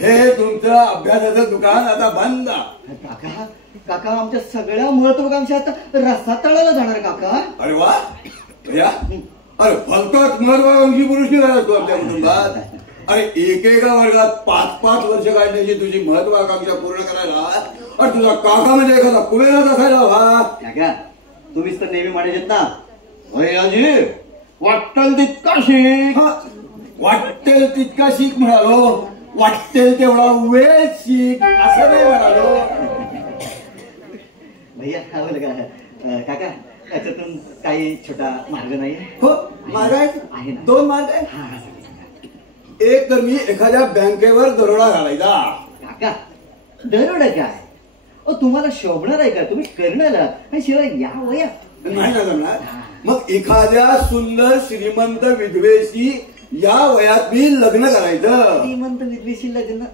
हे तुमचं अभ्यासाचं दुकान आता बंद. काका काका आमच्या सगळ्या महत्वाकांक्षा आता रस्ता तळाला जाणार काका. अरे वा भैया अरे फलकात महत्वाकांक्षी पुरुष निघाला तू आपल्या कुटुंबात. अरे एकेका वर्गात 5-5 वर्ष काढण्याची तुझी महत्वाकांक्षा पूर्ण करायला अरे तुझा काका म्हणजे एखादा कुबेरात असायला हवा. काका तुम्हीच तर नेहमी म्हणायचेत ना भैयाजी वाटेल तितका शिक. वाटेल तितका शिक म्हणालो. वाटेल तेवढा वेळ शिक असं नाही म्हणालो. भैया काका त्याच्यातून काही छोटा मार्ग नाही? हो मार्ग आहे ना. 2 मार्ग आहेत. एक तर मी एखाद्या बँकेवर दरोडा घालायचा. काका दरोडा काय? तुम्हाला शोभणार आहे का? तुम्ही करणार आणि शिवाय या वयात नाही ना जमणार. मग एखाद्या सुंदर श्रीमंत विधवेशी या वयात मी लग्न करायचं. श्रीमंत विधवेशी लग्न?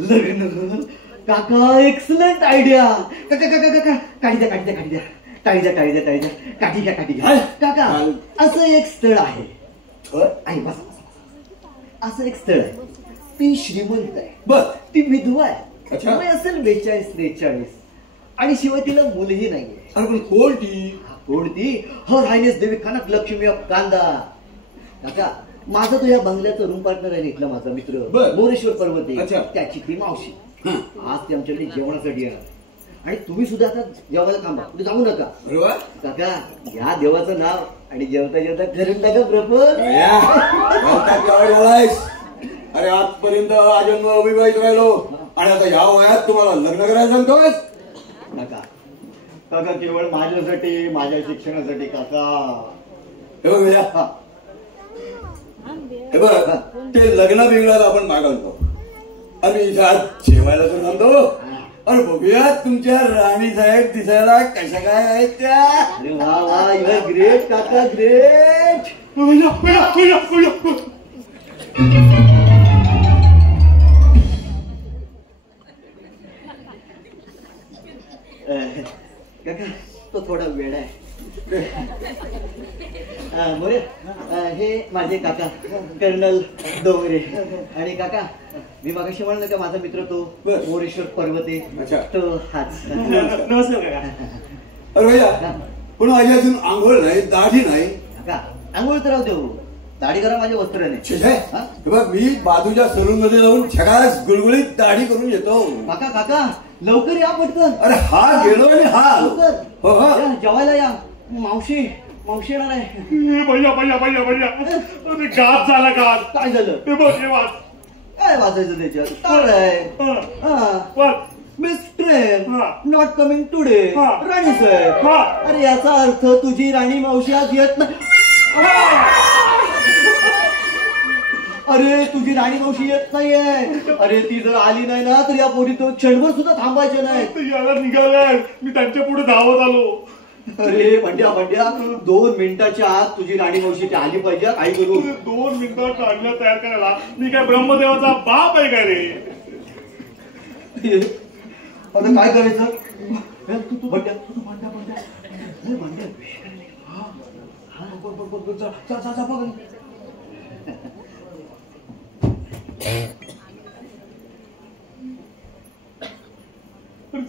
लग्न काका एक्सलंट आयडिया. काका काका काका काढी द्या काढी द्या काढी द्या काढी द्या काढी द्या काढी द्या काठी घ्या काठी घ्या. काका असं एक स्थळ आहे. असं एक स्थळ आहे. ती श्रीमंत आहे. बस ती विधवा आहे. वय असेल 42-43 आणि शिवाय तिला मुलंही नाहीये. अरे पण कोणती? हर हायनेस देवी कनक लक्ष्मी ऑफ कांदा. काका माझा तो या बंगल्याचा रूम पार्टनर आहे इथला माझा मित्र मोरेश्वर पर्वती. त्याची ती मावशी. आज ते आमच्याकडे जेवणासाठी येणार आणि तुम्ही सुद्धा आता जेवायला थांबा. तुम्ही जाऊ नका. काका या देवाचं नाव आणि जेवता जेवता करून टाका प्रपोज. अरे आजपर्यंत आजन्म अविवाहित राहिलो आणि आता या वयात तुम्हाला लग्न करायला सांगतोय? काका काका केवळ माझ्यासाठी माझ्या शिक्षणासाठी काका. हे बघ भैया हे बघ ते लग्न बिघडत आपण मागवतो. अरे इथं जेवायला तर सांगतो. अरे बघूया तुमच्या राणी साहेब दिसायला कशा काय आहेत त्या. अरे वा वा यू आर ग्रेट काका ग्रेट. काका तो थोडा वेळ आहे. हे माझे काका कर्नल डोंगरे आणि काका मी मागाशी म्हणलं का माझा मित्र तो बरं. मोरेश्वर पर्वते अच्छा. तो हाच. नमस्कार काका. अरे भैया पण माझी अजून आंघोळ नाही, दाढी नाही. का आंघोळ तर राहू देऊ, दाढी करा माझे वस्त्र नाही. छे, छे. हे बघ मी बाजूच्या सलून मध्ये जाऊन छगास गुळगुळीत दाढी करून येतो. काका काका लवकर या पटकन. अरे हा गेलो आणि हा आलो. लवकर हो हो या, जेवायला या. मावशी येणार आहे. भैया अरे गात झाला गात. काय झालं? ते बघ हे वाच. काय वाजायचं त्याच्यात? तार आहे. वाच. मिस ट्रेन हा. Not coming today. हा. राणी साहेब. हा. अरे याचा अर्थ तुझी राणी मावशी आज येत नाही. अरे तुझी राणी मावशी येत नाहीये. अरे ती जर आली नाही ना तर या पोरी तो क्षणभर सुद्धा थांबायचे नाही. ते याला निघालाय. मी त्यांच्या पुढे धावत आलो. अरे बंड्या 2 मिनिटाच्या आत तुझी राणी मावशी ती आली पाहिजे. काय करू? 2 मिनिटात काढल्या तयार करायला मी काय ब्रह्मदेवाचा बाप आहे काय रे? आता काय करायचं? तू बंड्या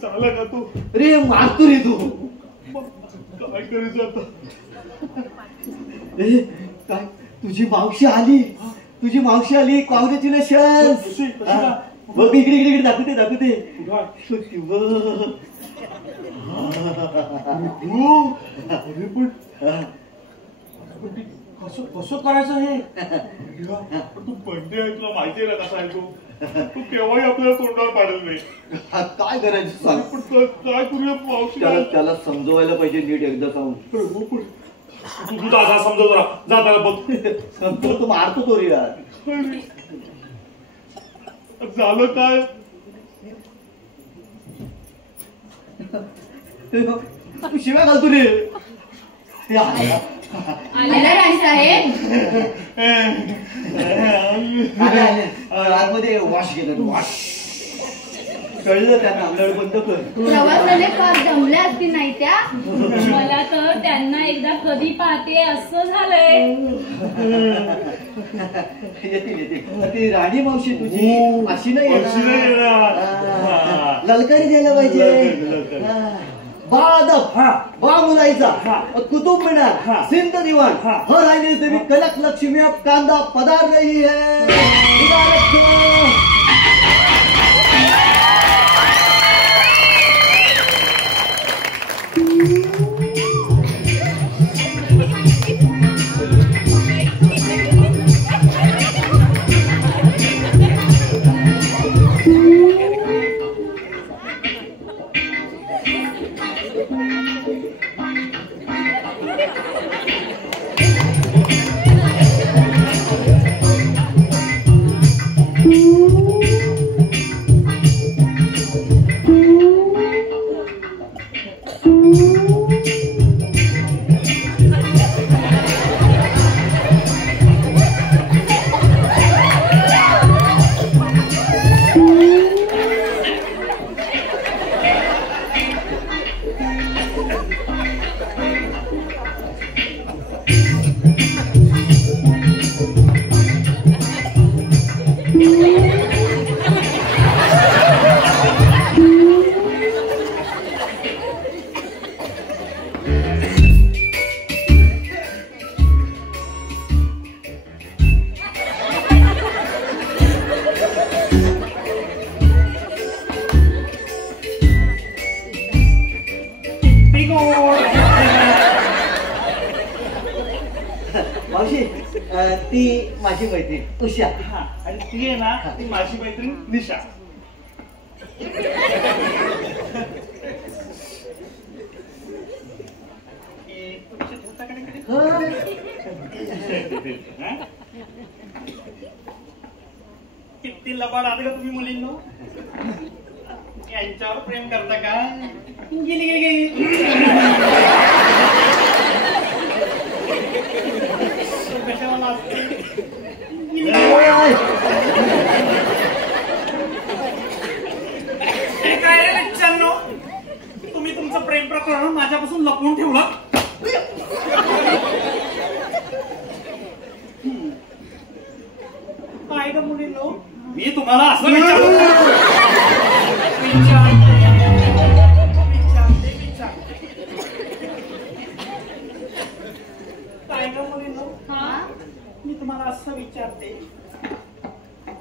झाला का तू? रे मारतो रे तू. काय करायचं आता? काय तुझी मावशी आली. कॉंग्रॅच्युलेशन्स. बघ इकडे दाखवते. अरे पण कसं करायचं हे? तू बंडे आहे, तुला माहिती आहे ना कसा आहे तू केव्हाही आपल्याला तोंडावर पाडेल नाही. काय करायचं सांग? पण काय करूया मावशी? त्याला समजवायला पाहिजे नीट एकदा जाऊन. तू दादा समजव जरा. जा त्याला बघ. समजवतो, मारतो तो रे यार. झालं काय? तू शिव्या घालतो रे. आलेला राणी साहेब. आतमध्ये वॉश केलं. वॉश कळलं त्यांना. आपल्याला बंद कर. प्रवासाने फार दमल्या असतील नाही त्या. मला तर त्यांना एकदा कधी पाहते असं झालंय. येतील. ती राणी मावशी तुझी अशी नाही येणार. ललकारी द्यायला पाहिजे. बा मुलाईचा कुतुब मिनार सिंध दिवाण हर आईने देवी कनक लक्ष्मी अब कांदा पधार रही है. मावशी ती माझी मैत्रीण उषा. आणि ती आहे ना ती माझी मैत्रीण निशा. किती लबाड आले का तुम्ही मुलींनो? यांच्यावर प्रेम करता का? गेली कशाला असते? काय रे बच्चांनो, तुम्ही तुमचं प्रेम प्रकरण माझ्यापासून लपवून ठेवलं. काय ग मुलींनो, मी तुम्हाला असं विचारते काय ग मुलीनो, हा मी तुम्हाला असं विचारते,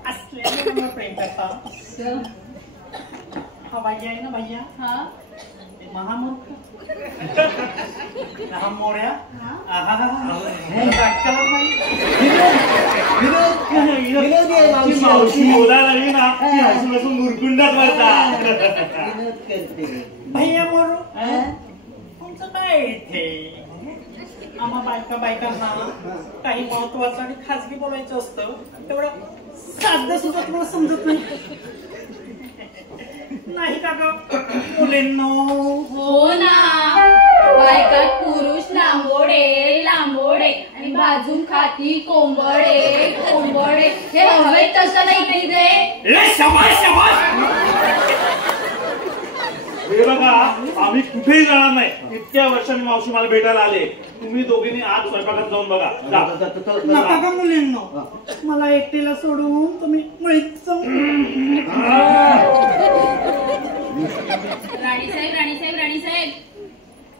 असलेल्या मला प्रेम करता? हा भैया आहे ना भैया, हा महामूर्ख लहान मोऱ्या, मावशी बोलायला लागली ना की हसून हसून मुरकुंडात वळतात. भैया मोरू, तुमचं काय इथे? आम्हा बायकांना काही महत्वाचं आणि खाजगी बोलायचं असतं, तेवढं साधं सुद्धा तुम्हाला समजत नाही का ग मुलींनो? हो ना, बायकात पुरुष लांबोडे लांबोडे आणि भाजून खाती कोंबडे कोंबडे. हे हवे तसं नाही काही रे. हे बघा, आम्ही कुठेही जाणार नाही. इतक्या वर्षांनी मावशी मला भेटायला आले. तुम्ही दोघींनी आज स्वयंपाकात जाऊन बघा. नका का मुलींनो, मला एकटीला सोडून तुम्ही मुळीच राणी साहेब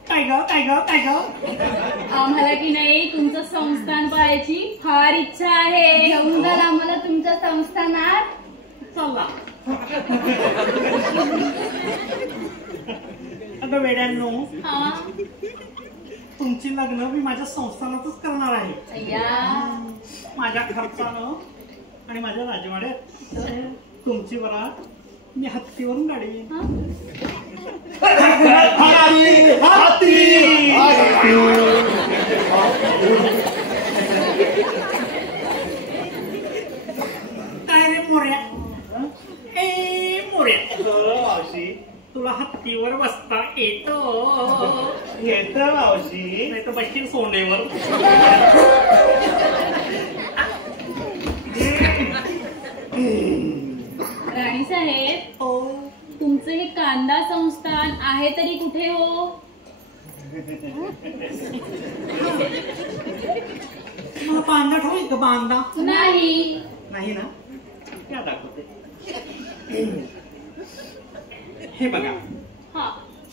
काय ग काय ग काय ग? आम्हाला की नाही तुमचं संस्थान पाहायची फार इच्छा आहे. घेऊन जाल आम्हाला तुमच्या संस्थानात. चला. अगं वेड्यांनो, हा तुमची लग्न मी माझ्या संस्थानातच करणार आहे. अय्या, माझ्या खर्चानं आणि माझ्या राजवाड्यात. तुमची बरात मी हत्तीवरून गाडी येईन. काय रे मोऱ्या, ए मोऱ्या, मावशी तुला हत्तीवर बसता येतो? येतं मावशी. नाही तर बसशील सोंडेवर. राणी साहेब, तुमचं हे कांदा संस्थान आहे तरी कुठे हो? मला बांधा ठेवू का? बांधा नाही. नाही ना, त्या दाखवते. हे बघा, हा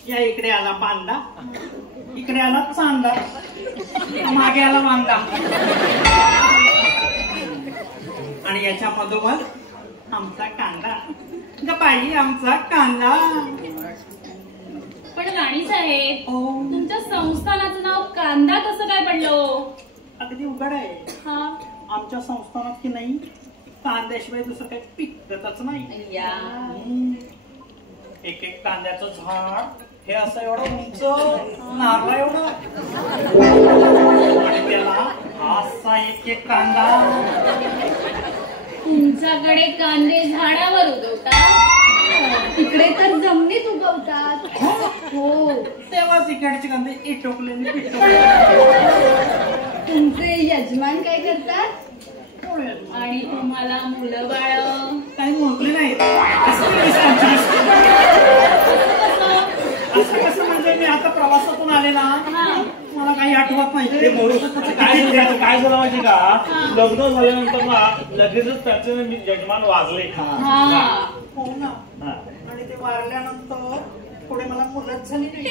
या इकडे आला बांधा, इकडे आला चांदा, मागे आला बांधा, आणि याच्या मधोमध आमचा कांदा. गपाई आमचा कांदा. पण राणी साहेब, तुमच्या संस्थानाचं नाव कांदा कसं काय पडलं? अगदी उघड आहे. हा, आमच्या संस्थानात की नाही कांद्याशिवाय दुसरं काही पिकतच नाही. अय्या, एक एक कांद्याचं झाड हे असं एवढं उंच, नारळा एवढं, आणि त्याला असा एक एक कांदा. तुमच्याकडे कांदे झाडावर उगवतात, तिकडे तर जमिनीत उगवतात. हो, तेव्हाच इकडचे कांदे इटोकलेले तुमचे यजमान काय करतात? आणि तुम्हाला मुलं बाळ काही मोकले नाही. असं कसं म्हणजे मी आता प्रवासातून आले ना, मला काही आठवत नाही. काय झालं माहिती का, लग्न झाल्यानंतर ना लगेचच त्याचे यजमान वाजले. हो ना, आणि ते वारल्यानंतर पुढे मला मुलंच झाली नाही.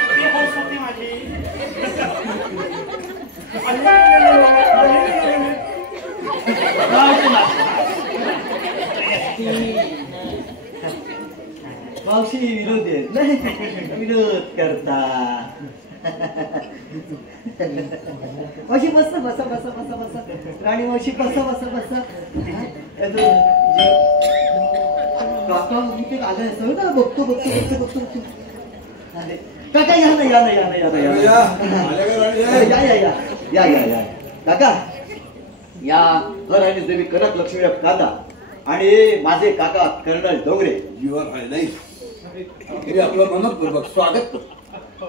किती हौस होती माझी. मावशी विनोद आहेत नाही, विनोद करता. मावशी बसा बसा बसा बसा बसा. राणी मावशी बसा बसा बसा. काका मी ते आलं असं ना, बघतो बघतो बघतो बघतो बघतो. काका या ना या ना या ना या ना या या या या या या काका या. राणी देवी कनक लक्ष्मी काका आणि माझे काका colonel Dongre. You are very nice. मी आपलं मनपूर्वक स्वागत करतो.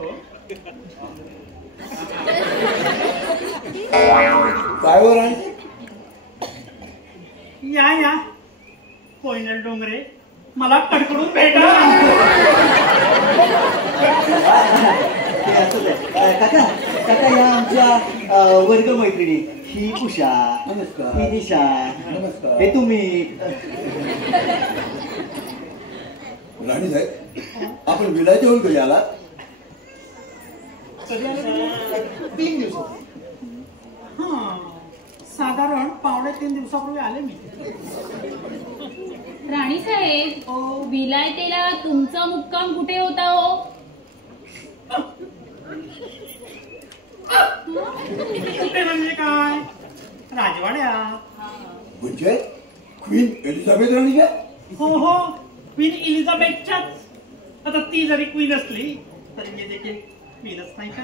काय वर आहे? या या कोयनल डोंगरे, मला कडकडून भेटा. काका काका या आमच्या वर्ग मैत्रिणी. ही उषा, नमस्कार. ही निशा, नमस्कार. हे तुम्ही. राणी साहेब आपण विलायच्या होऊन कधी आला? कधी आले? 3 दिवसात. हा, साधारण 2.5 दिवसापूर्वी आले मी. राणी साहेब विलायतेला तुमचा मुक्काम कुठे होता हो? कुठे म्हणजे काय? राजवाड्या. म्हणजे क्वीन एलिझाबेथ राणी काय? हो क्वीन एलिझाबेथच्याच. आता ती जरी क्वीन असली तरी मी देखील क्वीनच नाही का?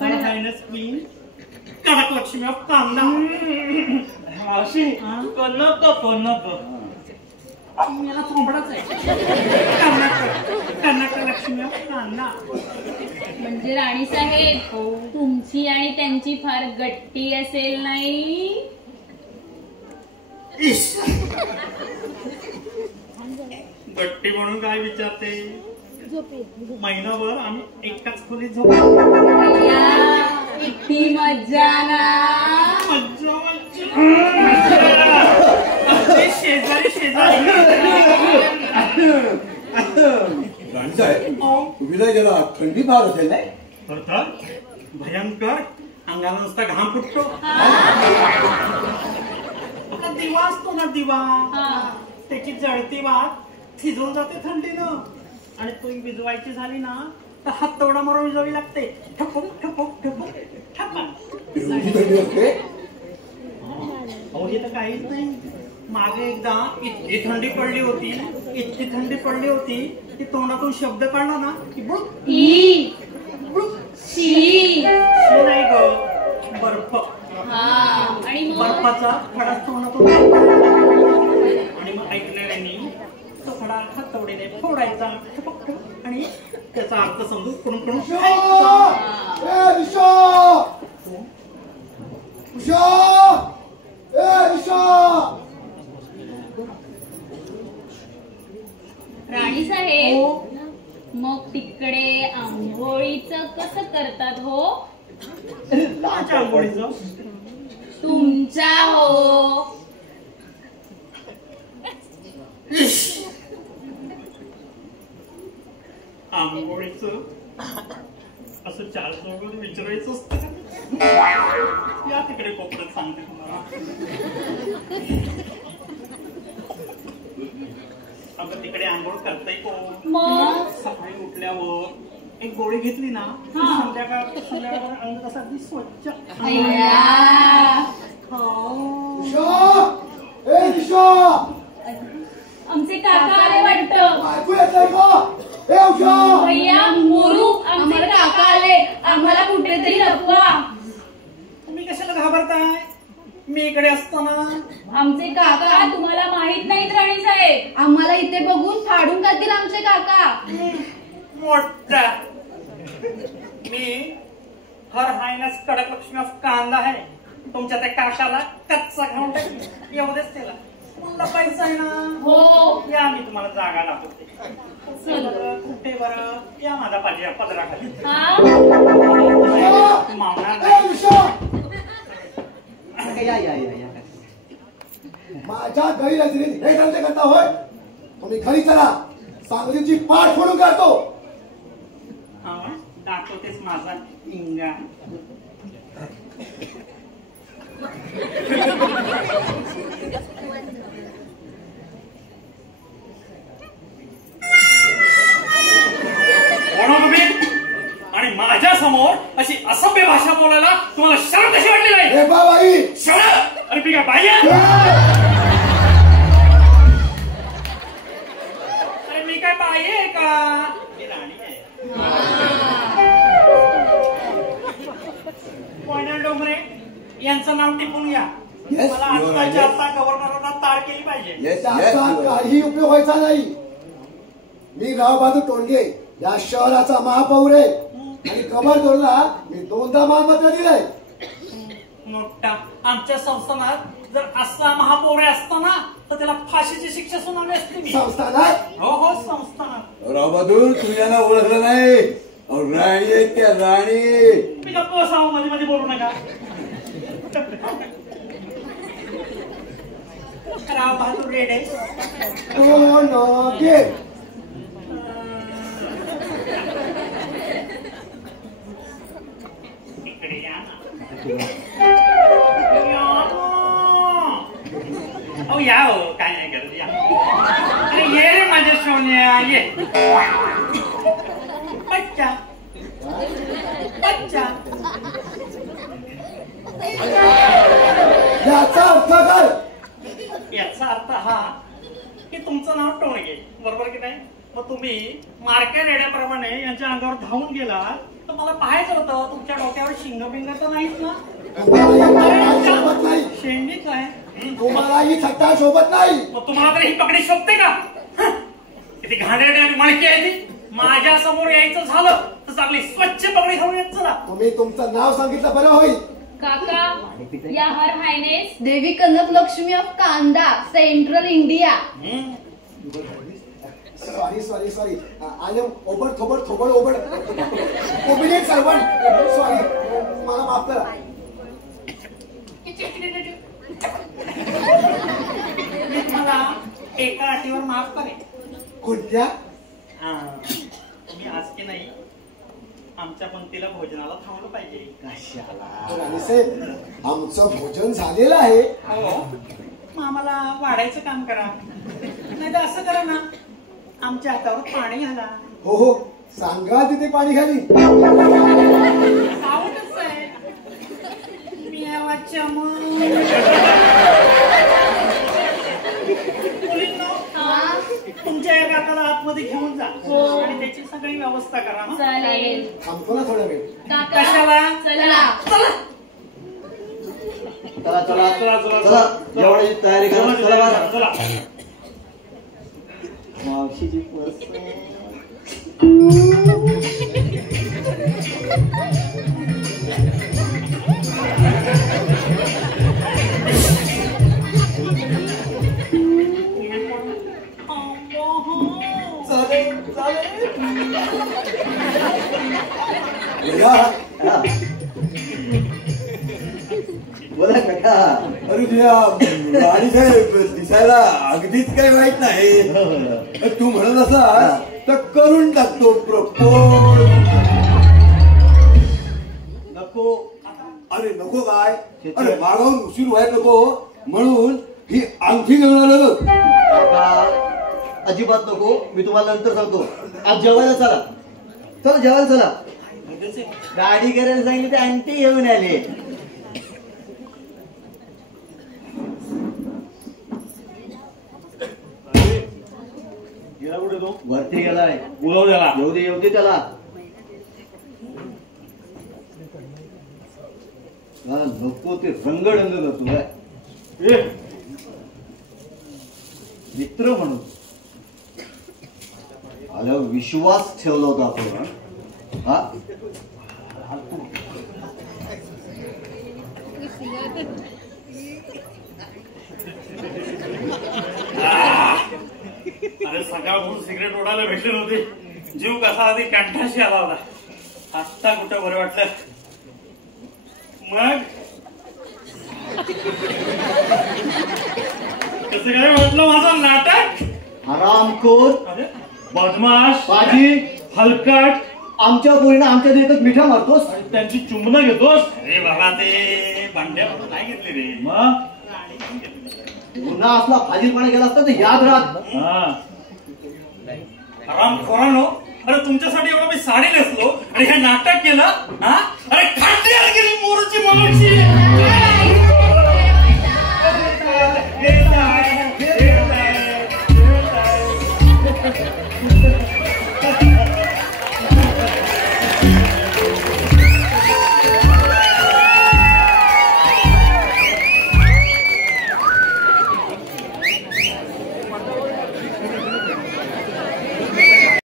हर हायनेस क्वीन कडक लक्ष्मी ऑफ कांदा. मावशी कनक मला चोंबडाच आहे. कर्नाटक लक्ष्मी ऑफ कांदा. म्हणजे राणी साहेब तुमची आणि त्यांची फार गट्टी असेल नाही? गट्टी म्हणून काय विचारते? महिनाभर आम्ही एकाच खोलीत झोपलो. किती मज्जा ना. मज्जा शेजारी राणी साहेब विलायच्याला थंडी फार असेल नाही? अर्थात भयंकर. अंगाला नुसता घाम फुटतो. आपला दिवा असतो ना, दिवा त्याची जळती वाट थिजून जाते थंडीनं. आणि तो विजवायची झाली ना तर हात तेवढा मारून विजवावी लागते. ठपक ठपक ठपक ठपक. एवढी थंडी असते? अहो हे तर काहीच नाही. मागे एकदा इतकी थंडी पडली होती की तोंडातून शब्द काढला ना की बुडुक नाही ग, बर्फ. आणि बर्फाचा खडा तोंडातून आणि मग ऐकणाऱ्यांनी तो खडा हातवडीने फोडायचा आणि त्याचा अर्थ समजून कडून राणी साहेब मग तिकडे आंघोळीचं कसं करतात हो? आंघोळीचं तुमच्या हो. आंघोळीचं असं 4 चौघात विचारायचं असतं. या तिकडे कोपऱ्यात सांगते तुम्हाला. अगं तिकडे आंघोळ करताय कोण? सकाळी उठल्यावर एक गोळी घेतली ना संध्याकाळ अंग कसा अगदी स्वच्छ. आमचे काका आले वाटतं. भैया मोरू आमचे काका आले. आम्हाला कुठेतरी लपवा. तुम्ही कशाला घाबरताय? मी इकडे असताना. आमचे काका तुम्हाला माहित नाहीत राणी साहेब. आम्हाला इथे बघून फाडून काढतील आमचे काका. मोठा मी हर हायनेस कडक लक्ष्मी ऑफ कांदा आहे. तुमच्या त्या काकाला कच्चा खाऊन टाकली. एवढेच त्याला कुठला पैसा आहे ना. हो या मी तुम्हाला जागा दाखवते. कुठे बरं या माझा पदरा खाली. माझ्या गैरहजेरीत हे धंदे करता होय? तुम्ही घरी चला. सांगलीची पाठ फोडून काढतो. दाखवतेस माझा इंगा. आणि माझ्या समोर अशी असभ्य भाषा बोलायला तुम्हाला शरम कशी वाटली नाही? हे बाबाई शरम. अरे मी काय बाई? अरे मी काय बाई आहे का? मी राणी आहे. पॉइंटर डोंगरे यांचं नाव टिपून घ्या. मला आत्ताच्या आता गव्हर्नरांना तार केली पाहिजे. त्याचा काही उपयोग व्हायचा नाही. मी गावबाजू टोंडगे या शहराचा महापौर आहे आणि गव्हर्नरला मी 2दा मानपत्र दिलंय. मोठा आमच्या संस्थानात जर असा महापौर असतो ना तर त्याला फाशीची शिक्षा सुनावली असते. मी संस्थानात? हो संस्थानात. रावबहादूर तुम्ही यांना ओळखलं नाही. राणी आहेत त्या राणी. मी गप्प बसावं. मध्ये मध्ये बोलू नका. राव बहादूर रेडे टोनगे इकडे या ना. या हो काय नाही करत या. अरे ये रे माझ्या सोन्या ये. बच्चा बच्चा याचा अर्थ काय? याचा अर्थ हा की तुमचं नाव टोणगे बरोबर की नाही. मग तुम्ही मारक्या रेड्याप्रमाणे यांच्या अंगावर धावून गेला तर मला पाहायचं होतं तुमच्या डोक्यावर शिंगबिंग तर नाहीच ना. शोभत नाही. शेंडी काय तुम्हाला ही थट्टा शोभत नाही. मग तुम्हाला तरी ही पकडी शोभते का. किती घाणेरडी आणि मळकी आहे ती. माझ्या समोर यायचं झालं तर चांगली स्वच्छ पकडी खाऊन येत चला. तुम्ही तुमचं नाव सांगितलं बरं होईल. काका या her highness Devi Kanak Lakshmi of Kanda central India. Sorry I am ओबड थोबड ओबड ओबिडियंट सर्वंट. सॉरी मला माफ करा. मला एका अटीवर माफ करेल. कोणत्या? तुम्ही आज की नाही आमच्या पंक्तीला भोजनाला थांबलं पाहिजे. कशाला राणीसाहेब आमचं भोजन झालेलं आहे. हो मग आम्हाला वाढायचं काम करा. नाही तर असं करा ना आमच्या हातावर पाणी घाला. हो सांगा तिथे पाणी घाली. आवडच आहे मी आवाजच्या तुमच्या या काकाला आतमध्ये घेऊन जा आणि त्याची सगळी व्यवस्था करा. चालेल. थांबतो ना थोडा वेळ. कशाला चला चला जेवणाची तयारी करा. चला मावशीची पर्स. बोला काका. अरे तुझ्या राणीसाहेब दिसायला अगदीच काही वाईट नाही. तू म्हणत असा तर करून टाकतो प्रपोज. नको. अरे नको काय. अरे मागाहून उशीर व्हायला नको म्हणून ही अंगठी घेऊन आलो. अजिबात नको. मी तुम्हाला नंतर सांगतो. आज जेवायला चला. चला जेवायला चला. गाडी करायला सांगितली ते अंगठी घेऊन आले. गेला कुठे तो. वरती गेलाय. बोलाव त्याला. येऊ दे त्याला. नको ते रंगढंग करतो मित्र म्हणून आल्यावर विश्वास ठेवला होता आपण. हा अरे सकाळपासून सिगरेट ओढायला भेटले नव्हते. जीव कसा आधी कंठाशी आला होता. आत्ता कुठं बरं वाटलं. मग कसं काय वाटलं माझं नाटक. हरामखोर बदमाश बाजी हलकट. आमच्या पोरीनं आमच्या देतात मिठा मारतोस आणि त्यांची चुंबनं घेतोस. अरे बाबा ते भांड्यावर नाही घेतली रे. मग पुन्हा असला फाजीलपणा गेला असता तर याद राहत. हरामखोरानो. अरे तुमच्यासाठी एवढं मी साडी नेसलो आणि हे नाटक केलं. अरे खाटी गेली मोरूची मनुष्य.